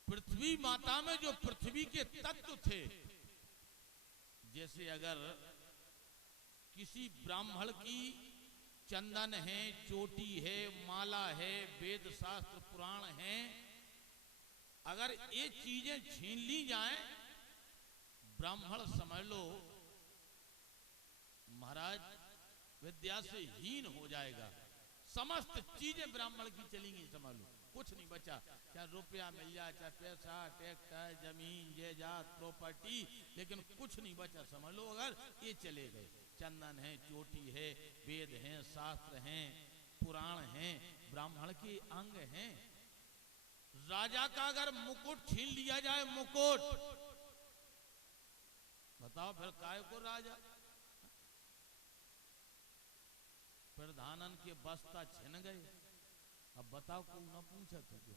पृथ्वी माता में जो पृथ्वी के तत्व थे, जैसे अगर किसी ब्राह्मण की चंदन है, चोटी है, माला है, वेद शास्त्र पुराण है, अगर ये चीजें छीन ली जाएं, ब्राह्मण समझ लो महाराज विद्या से हीन हो जाएगा। समस्त चीजें ब्राह्मण की चलेंगी, समझ लो कुछ नहीं बचा। चाहे रुपया मिल जाए, चाहे पैसा, ट्रैक्टर, जमीन, जायदाद, प्रॉपर्टी, लेकिन कुछ नहीं बचा। समझ लो अगर ये चले गए, चंदन है, चोटी है, वेद हैं, शास्त्र हैं, पुराण हैं, ब्राह्मण के अंग हैं। राजा का अगर मुकुट छीन लिया जाए, मुकुट, बताओ फिर काय को राजा? प्रधानन के बस्ता छिन गए, अब बताओ कोई न पूछा तुझे।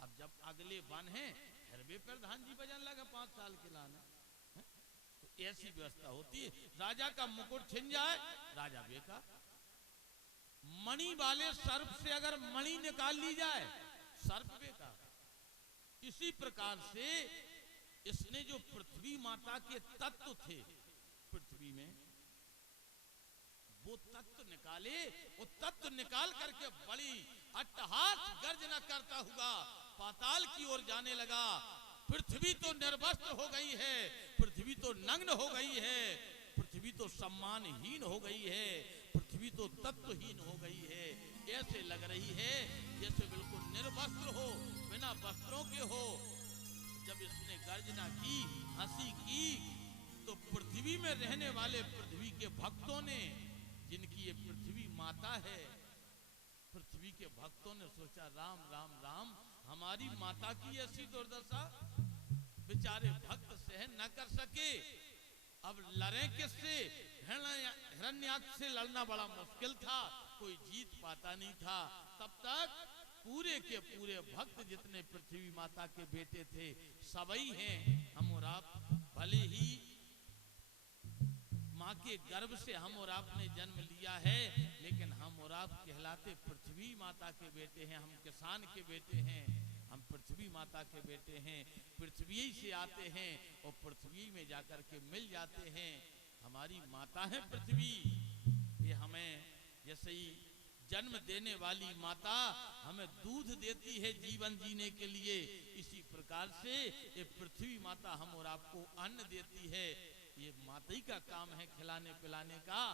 अब जब अगले बन हैं फिर भी प्रधान जी बजन लगा 5 साल के लाने, तो ऐसी व्यवस्था होती है। राजा का मुकुट छिन जाए, राजा बेकार। मणि वाले सर्प से अगर मणि निकाल ली जाए, सर्प बेकार। इसी प्रकार से इसने जो पृथ्वी माता के तत्व थे पृथ्वी में, वो तत्व निकाले, वो तत्व निकाल करके बड़ी अट्टहास गर्जना करता हुआ पाताल की ओर जाने लगा। पृथ्वी तो निर्वस्त्र हो गई है, पृथ्वी तो नग्न हो गई है, पृथ्वी तो सम्मानहीन हो गई है, पृथ्वी तो तत्वहीन हो गई है। ऐसे लग रही है जैसे बिल्कुल निर्वस्त्र हो, बिना वस्त्रों के हो। जब इसने गर्जना की, हंसी की, तो पृथ्वी में रहने वाले पृथ्वी के भक्तों ने, जिनकी ये पृथ्वी माता है, पृथ्वी के भक्तों ने सोचा राम राम राम, हमारी माता की ऐसी दुर्दशा, बेचारे भक्त सहन न कर सके। अब लड़े किससे? हिरण्याक्ष से लड़ना बड़ा मुश्किल था, कोई जीत पाता नहीं था। तब तक पूरे के पूरे भक्त जितने पृथ्वी माता के बेटे थे सबई हैं हम और आप, भले ही माँ के गर्भ से हम और आपने जन्म लिया है, लेकिन हम और आप कहलाते पृथ्वी माता के बेटे हैं। हम किसान के बेटे हैं, हम पृथ्वी माता के बेटे हैं, पृथ्वी से आते हैं और पृथ्वी में जाकर के मिल जाते हैं। हमारी माता है पृथ्वी, ये हमें जैसे ही जन्म देने वाली माता हमें दूध देती है जीवन जीने के लिए, इसी प्रकार से ये पृथ्वी माता हम और आपको अन्न देती है। ये माता ही का काम है खिलाने पिलाने का।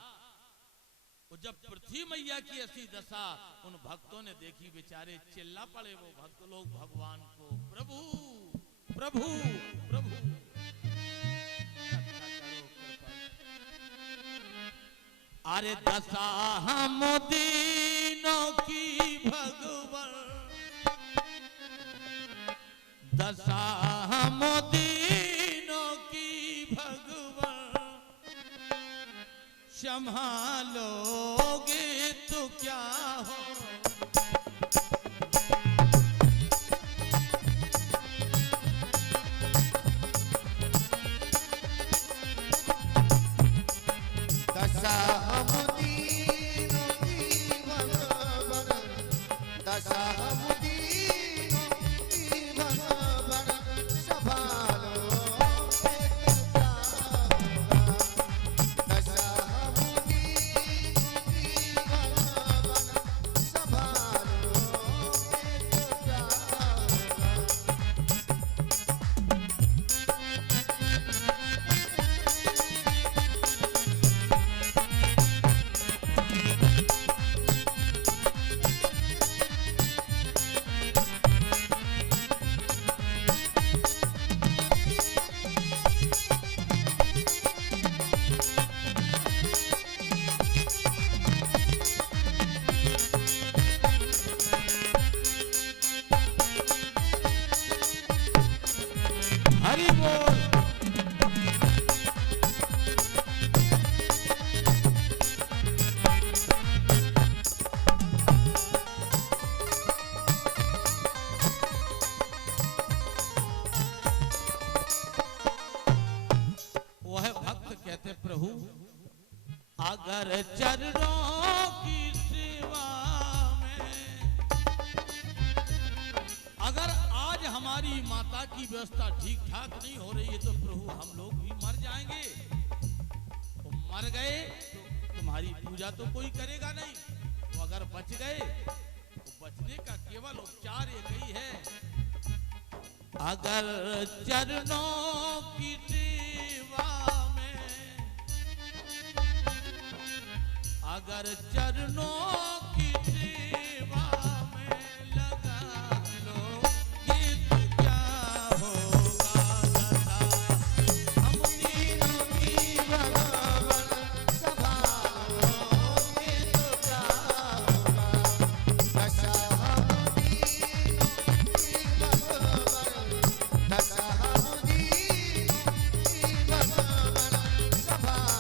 और जब पृथ्वी मैया की ऐसी दशा उन भक्तों ने देखी, बेचारे चिल्ला पड़े वो भक्त लोग भगवान को, प्रभु प्रभु प्रभु, अरे दशा हम दीनों की भगवान, दशा हम दीनों की भगवान, संभालोगे तो क्या हो। दशा हम दीनों की भगवान, दशा हम दीनों की भगवान, संभालो क्या होगा। दशा हम दीनों की भगवान, अगर चरणों की सेवा में, अगर आज हमारी माता की व्यवस्था ठीक ठाक नहीं हो रही है तो प्रभु हम लोग भी मर जाएंगे। तो मर गए तो तुम्हारी पूजा तो कोई करेगा नहीं, तो अगर बच गए तो बचने का केवल उपचार एक ही है, अगर चरणों की सेवा में, अगर चरणों की सेवा में लगा लो ये तो क्या होगा दशा हम तीनों की भगवान संभालो ये तो क्या होगा दशा हम तीनों की भगवान दशा हम तीनों की भगवान संभालो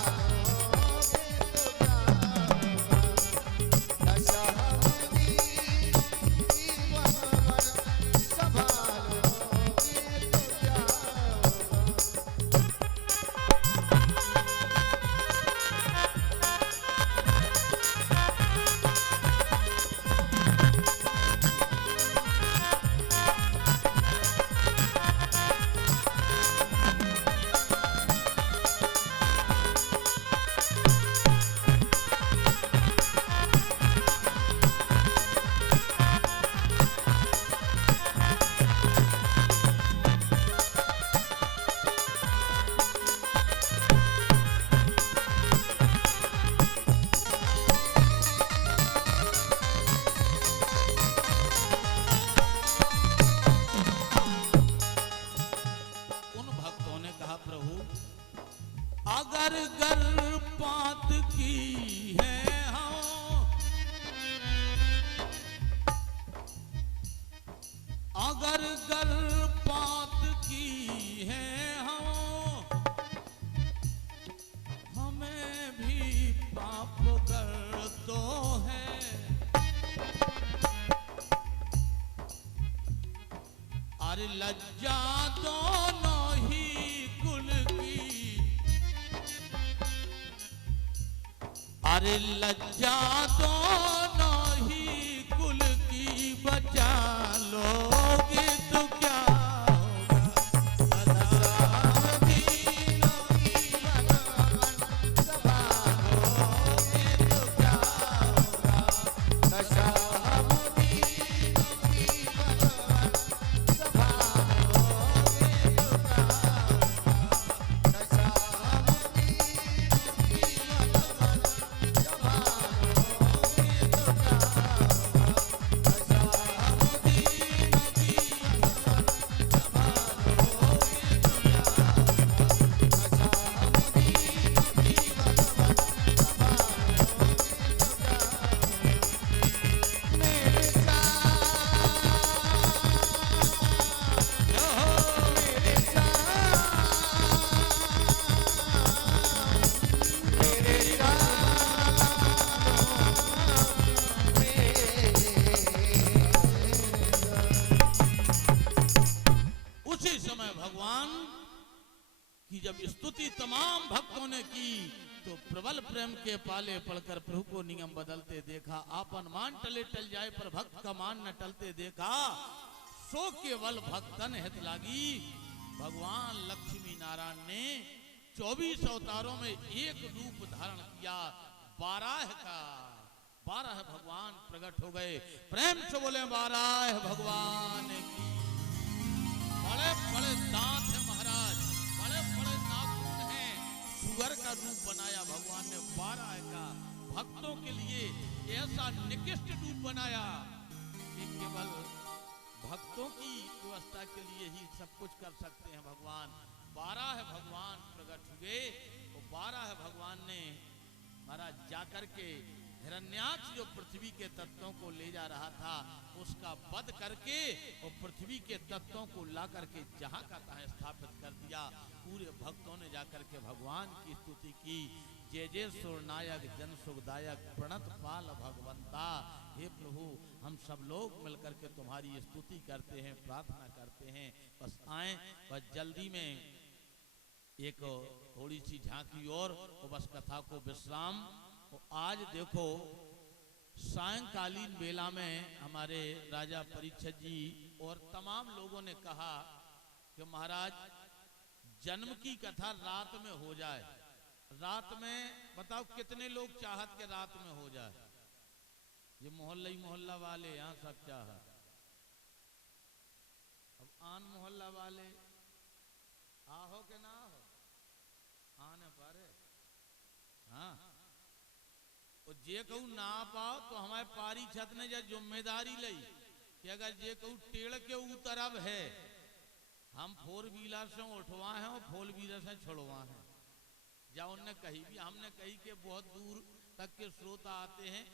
ये तो क्या होगा दशा हम तीनों की भगवान संभालो ये तो क्या होगा उन भक्तों ने कहा प्रभु अगर गर्भपात की है हम, अगर गर्भपात की है हम, हमें भी पाप कर तो है, अरे लज्जा दोनों ही कुल की, अरे लज्जा दोनों ही कुल की बचा लोगे तो क्या होगा दशा हम तीनों की भगवान संभालो ये तो क्या होगा दशा हम तीनों की भगवान संभालो ये तो क्या होगा दशा हम तीनों की भगवान संभालो ये तो क्या होगा दशा हम तीनों की उसी समय भगवान की जब स्तुति तमाम भक्तों ने की तो प्रबल प्रेम के पाले पड़कर प्रभु को नियम बदलते देखा, आपन मान टले टल जाए पर भक्त का मान न टलते देखा, सो केवल भक्तन हित लागी। भगवान लक्ष्मी नारायण ने 24 अवतारों में एक रूप धारण किया, 12 का 12 भगवान प्रकट हो गए। प्रेम से बोले 12 भगवान की। बड़े बड़े दांत हैं महाराज, बड़े बड़े नाखून हैं, सुअर का रूप बनाया भगवान ने 12 का। भक्तों के लिए ऐसा निकृष्ट रूप बनाया कि केवल भक्तों की व्यवस्था के लिए ही सब कुछ कर सकते हैं भगवान। 12 भगवान प्रकट हुए, वो 12 भगवान ने महाराज जाकर के हिरण्याक्ष जो पृथ्वी के तत्वों को ले जा रहा था उसका वध करके और पृथ्वी के तत्वों को ला करके जहां का तहां स्थापित कर दिया। पूरे भक्तों ने जाकर के भगवान की स्तुति की, जय जय सुरनायक जन सुखदायक प्रणत पाल भगवंता। हे प्रभु, हम सब लोग मिलकर के तुम्हारी स्तुति करते हैं, प्रार्थना करते हैं, बस आए, बस जल्दी में एक थोड़ी सी झांकी और बस कथा को विश्राम। आज देखो सायंकालीन बेला में हमारे राजा परीक्षित जी और तमाम लोगों ने कहा कि महाराज जन्म की कथा रात में हो जाए। रात में बताओ कितने लोग चाहत के रात में हो जाए? ये मोहल्ला वाले यहाँ सब चाहत। अब आन मोहल्ला वाले आहो के ना हो आने पारे। हाँ, और जे कहूँ ना पाओ तो हमारे पारी छत ने जो जिम्मेदारी लई कि अगर जे कहूँ टेढ़ के उतरब है, हम 4 व्हीलर से उठवा हैं और 4 व्हीलर से छोड़वा हैं। या उनने कही भी, हमने कही कि बहुत दूर तक के श्रोता आते हैं,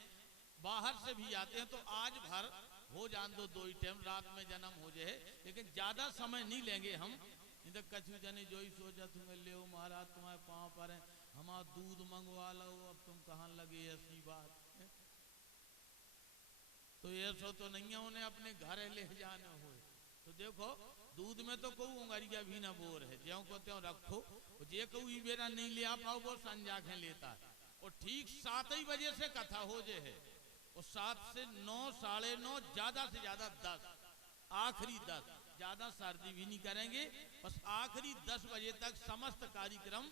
बाहर से भी आते हैं, तो आज भर हो जान दो 2 ही टाइम रात में जन्म हो जाए, लेकिन ज्यादा समय नहीं लेंगे हम। इधर कछु जने जो ही सोचा तुम्हें ले महाराज तुम्हारे पाँव पर है, हमारा दूध मंगवा लो, अब तुम कहाँ लगे ऐसी बात है? तो ये सो तो नहीं है उन्हें अपने घर ले जाने हो। तो देखो दूध में तो कोई उंगरिया भी ना बोर है, ज्यों को त्यों रखो। जे कोई बेरा नहीं ले आ पाओ वो संजा के लेता है। और ठीक 7 ही बजे से कथा हो जे है, और 7 से 9, 9:30, ज्यादा से ज्यादा 10, आखिरी 10, ज्यादा सर्दी भी नहीं करेंगे। बस आखिरी 10 बजे तक समस्त कार्यक्रम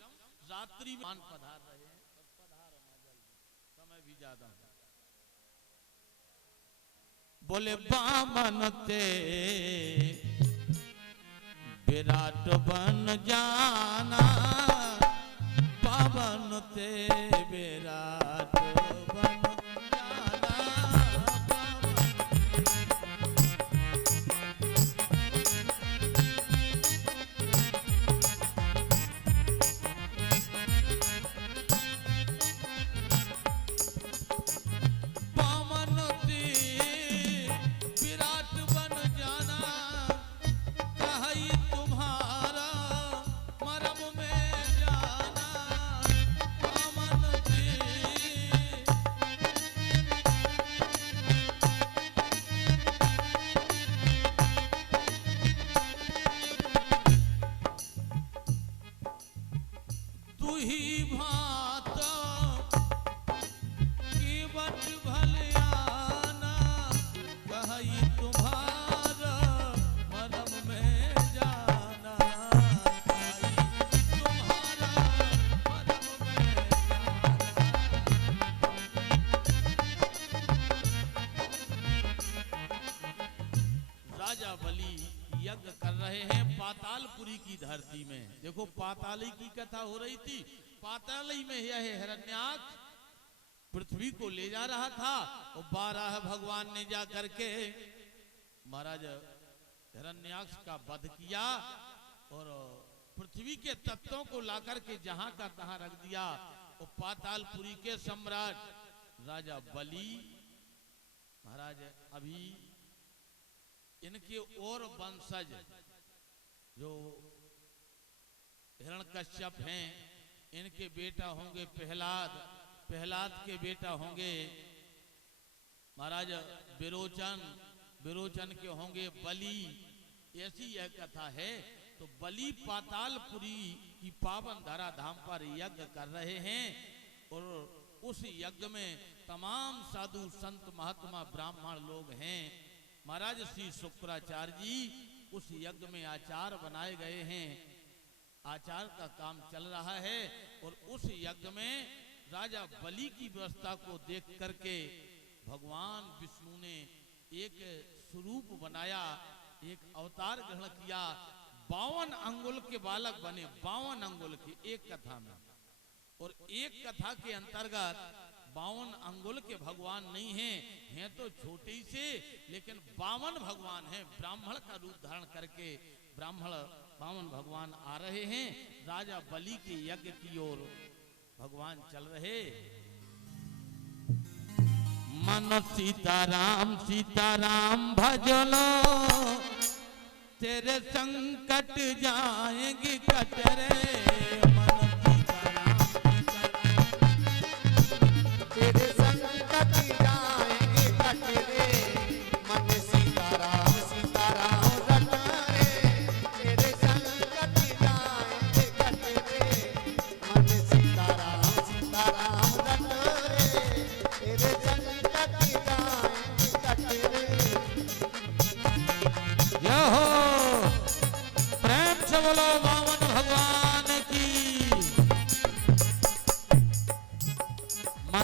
रात्रि मान पधार रहे हैं। पधारो ना जल्दी, समय भी ज्यादा है। बोले बामन ते विराट बन जाना, पावन ते विराट बन जाना। पावन ते विराट बन जाना, कहीं तुम्हारा मरम में जाना। पावन ते तू ही भात केवट भलियाना, कहीं तुम्हारा मरम में जाना। कहीं तुम्हारा मरम में जाना। राजा बलि यज्ञ कर रहे हैं पातालपुरी की धरती में। देखो पाताली की कथा हो रही थी। पाताली में यह हिरण्याक्ष पृथ्वी को ले जा रहा था, और 12 भगवान ने जा करके महाराज हिरण्याक्ष का वध किया और पृथ्वी के तत्वों को लाकर के जहां का तहां रख दिया। और पातालपुरी के सम्राट राजा बलि महाराज अभी इनके और वंशज जो हिरण्यकश्यप हैं, इनके बेटा होंगे प्रहलाद, प्रहलाद के बेटा होंगे महाराज विरोचन, विरोचन के होंगे बलि। ऐसी यह कथा है। तो बलि पातालपुरी की पावन धरा धाम पर यज्ञ कर रहे हैं, और उस यज्ञ में तमाम साधु संत महात्मा ब्राह्मण लोग हैं। महाराज श्री शुक्राचार्य जी उस यज्ञ में आचार बनाए गए हैं। आचार का काम चल रहा है, और उस यज्ञ में राजा बलि की व्यवस्था को देख करके भगवान विष्णु ने एक स्वरूप बनाया, एक अवतार ग्रहण किया। 52 अंगुल के बालक बने, 52 अंगुल के एक कथा में। और एक कथा के अंतर्गत 52 अंगुल के भगवान नहीं हैं तो छोटे ही से, लेकिन 52 भगवान हैं। ब्राह्मण का रूप धारण करके ब्राह्मण 52 भगवान आ रहे हैं। राजा बलि के यज्ञ की ओर भगवान चल रहे। मन सीताराम सीताराम भजलो, तेरे संकट जाएंगे कटरे। मन सीताराम तेरे संकट जाएंगे कटरे, मन सीताराम सीताराम रट रे। तेरे संकट जाएंगे कटरे।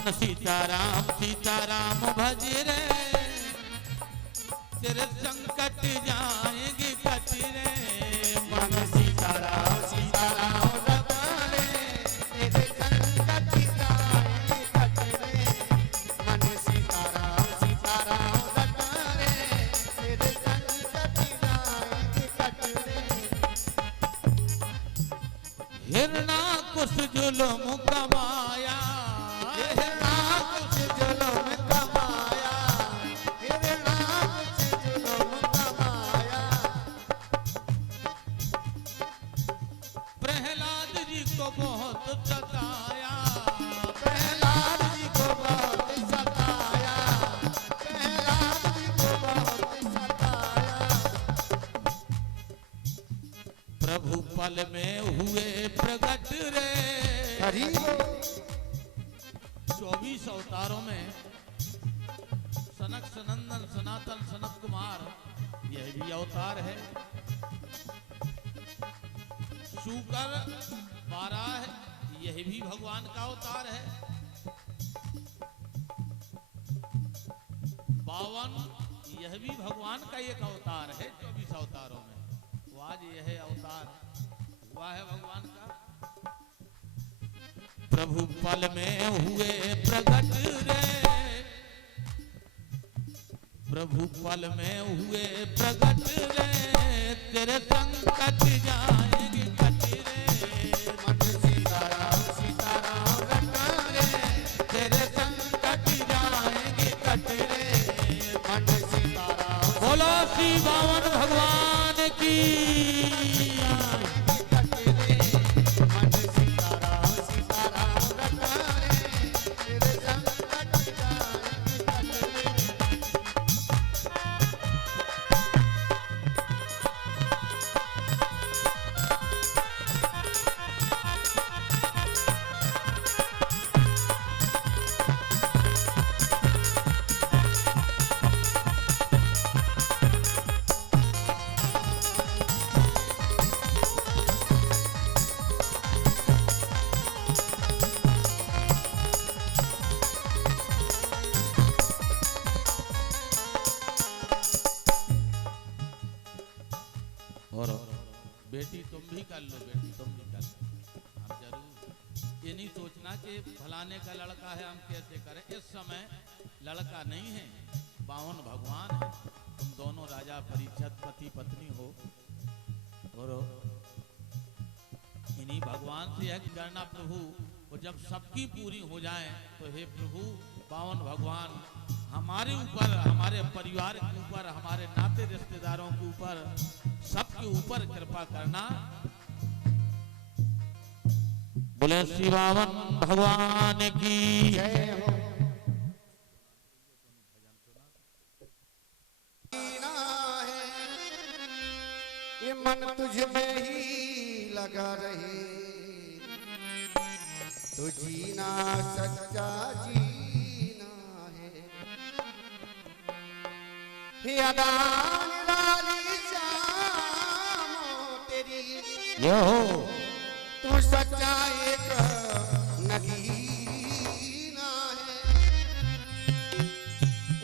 मन सीताराम भज रे, तेरे संकट जाएंगे कट रे। मन सीताराम रटा रे, तेरे संकट जाएंगे कट रे। मन सीताराम रटा रे, तेरे संकट जाएंगे कट रे। हिरणाकुश जुल्म कमाया, हिरणाकुश जुल्म कमाया, हिरणाकुश जुल्म कमाया। प्रहलाद जी को बहुत सताया, प्रहलाद जी को बहुत सताया, प्रहलाद जी को बहुत सताया। प्रभु पल में हुए प्रगट रे। हरि 24 अवतारों में सनक सनंदन सनातन सनत कुमार यह भी अवतार है। शूकर 12 यह भी भगवान का अवतार है। 52 यह भी भगवान का एक अवतार है 24 अवतारों में। तो आज यह अवतार हुआ है भगवान का। प्रभु पल में हुए प्रगट रे, प्रभु पल में हुए प्रगट रे, तेरे संकट जाएंगे कट रे। मन सीताराम रटा रे, तेरे संकट जाएंगे कट रे। मन सीताराम बोलो श्री बावन भगवान की। कट रे। मन सीताराम रटा रे, तेरे संकट जाएंगे कट रे। और बेटी तुम भी कर लो, बेटी तुम भी कर लो। हम जरूर ये नहीं सोचना कि फलाने का लड़का है हम कैसे करें। इस समय लड़का नहीं है, 52 भगवान है। तुम दोनों राजा परीक्षित पति पत्नी हो और इन्हीं भगवान से है कि करना प्रभु। और जब सबकी पूरी हो जाए तो हे प्रभु 52 भगवान हमारे ऊपर, हमारे परिवार के ऊपर, हमारे नाते रिश्तेदारों के ऊपर, सबके ऊपर कृपा करना। बोले श्री बावन भगवान की जय हो। जीना है ये मन तुझ में ही लगा रहे, तो जीना सच्चा जीना है। अदान वाली शामो तेरी यो तू सच्चा एक नगीना है।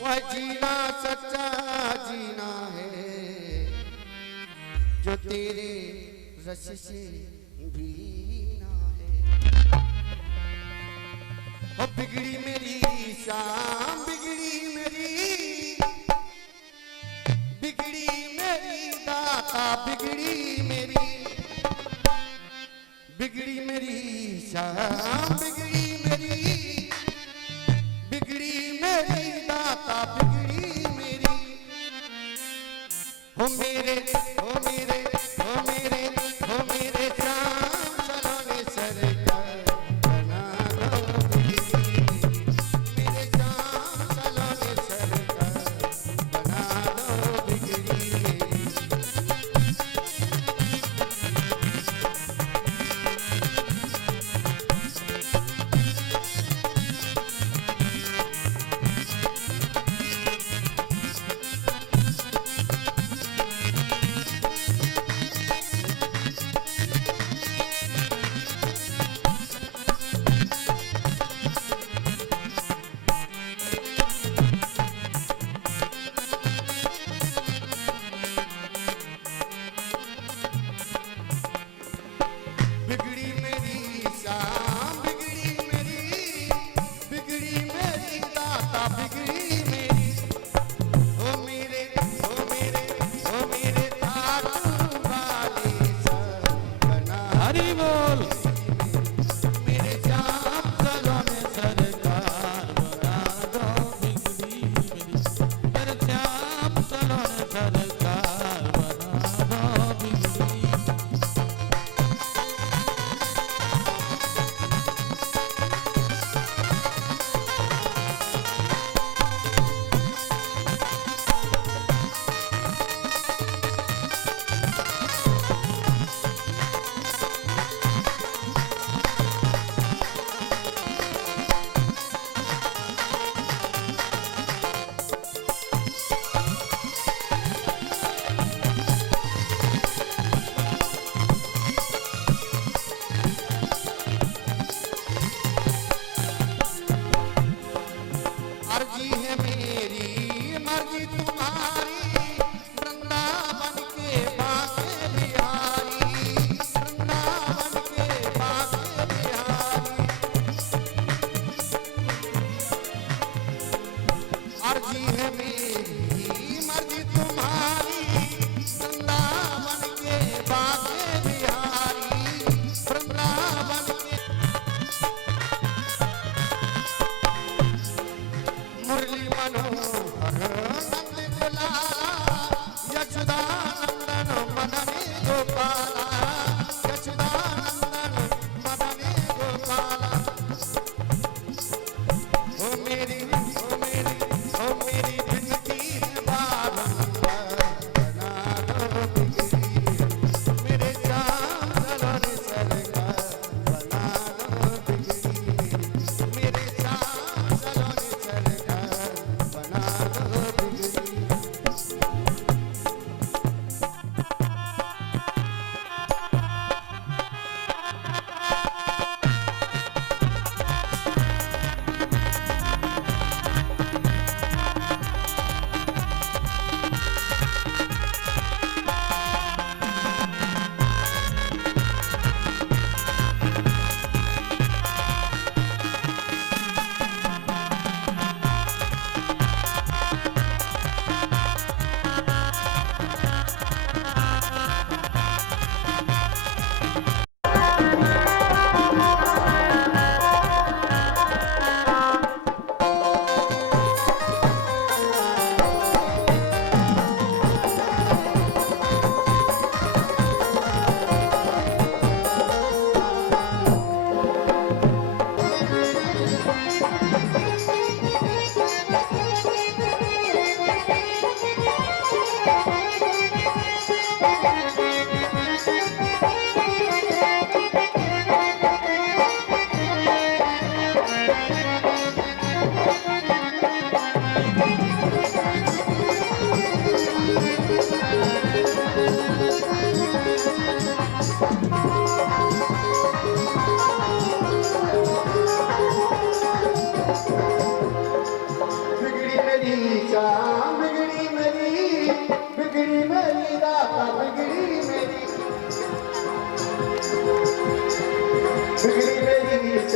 वह जीना सच्चा जीना है जो तेरे रस से भीना है। ओ बिगड़ी मेरी शाम, बिगड़ी मेरी दाता, बिगड़ी मेरी शाम, बिगड़ी मेरी दाता, बिगड़ी मेरी। हो मेरे श्याम सलोने सरकार बना दो बिगड़ी। मेरे श्याम सलोने सरकार बना दो बिगड़ी मेरी।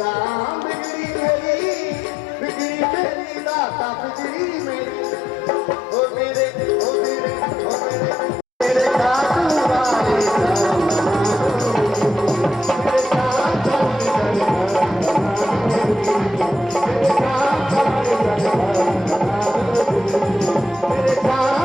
राम बिगड़ी मेरी दाता बिगड़ी मेरी ओ मेरे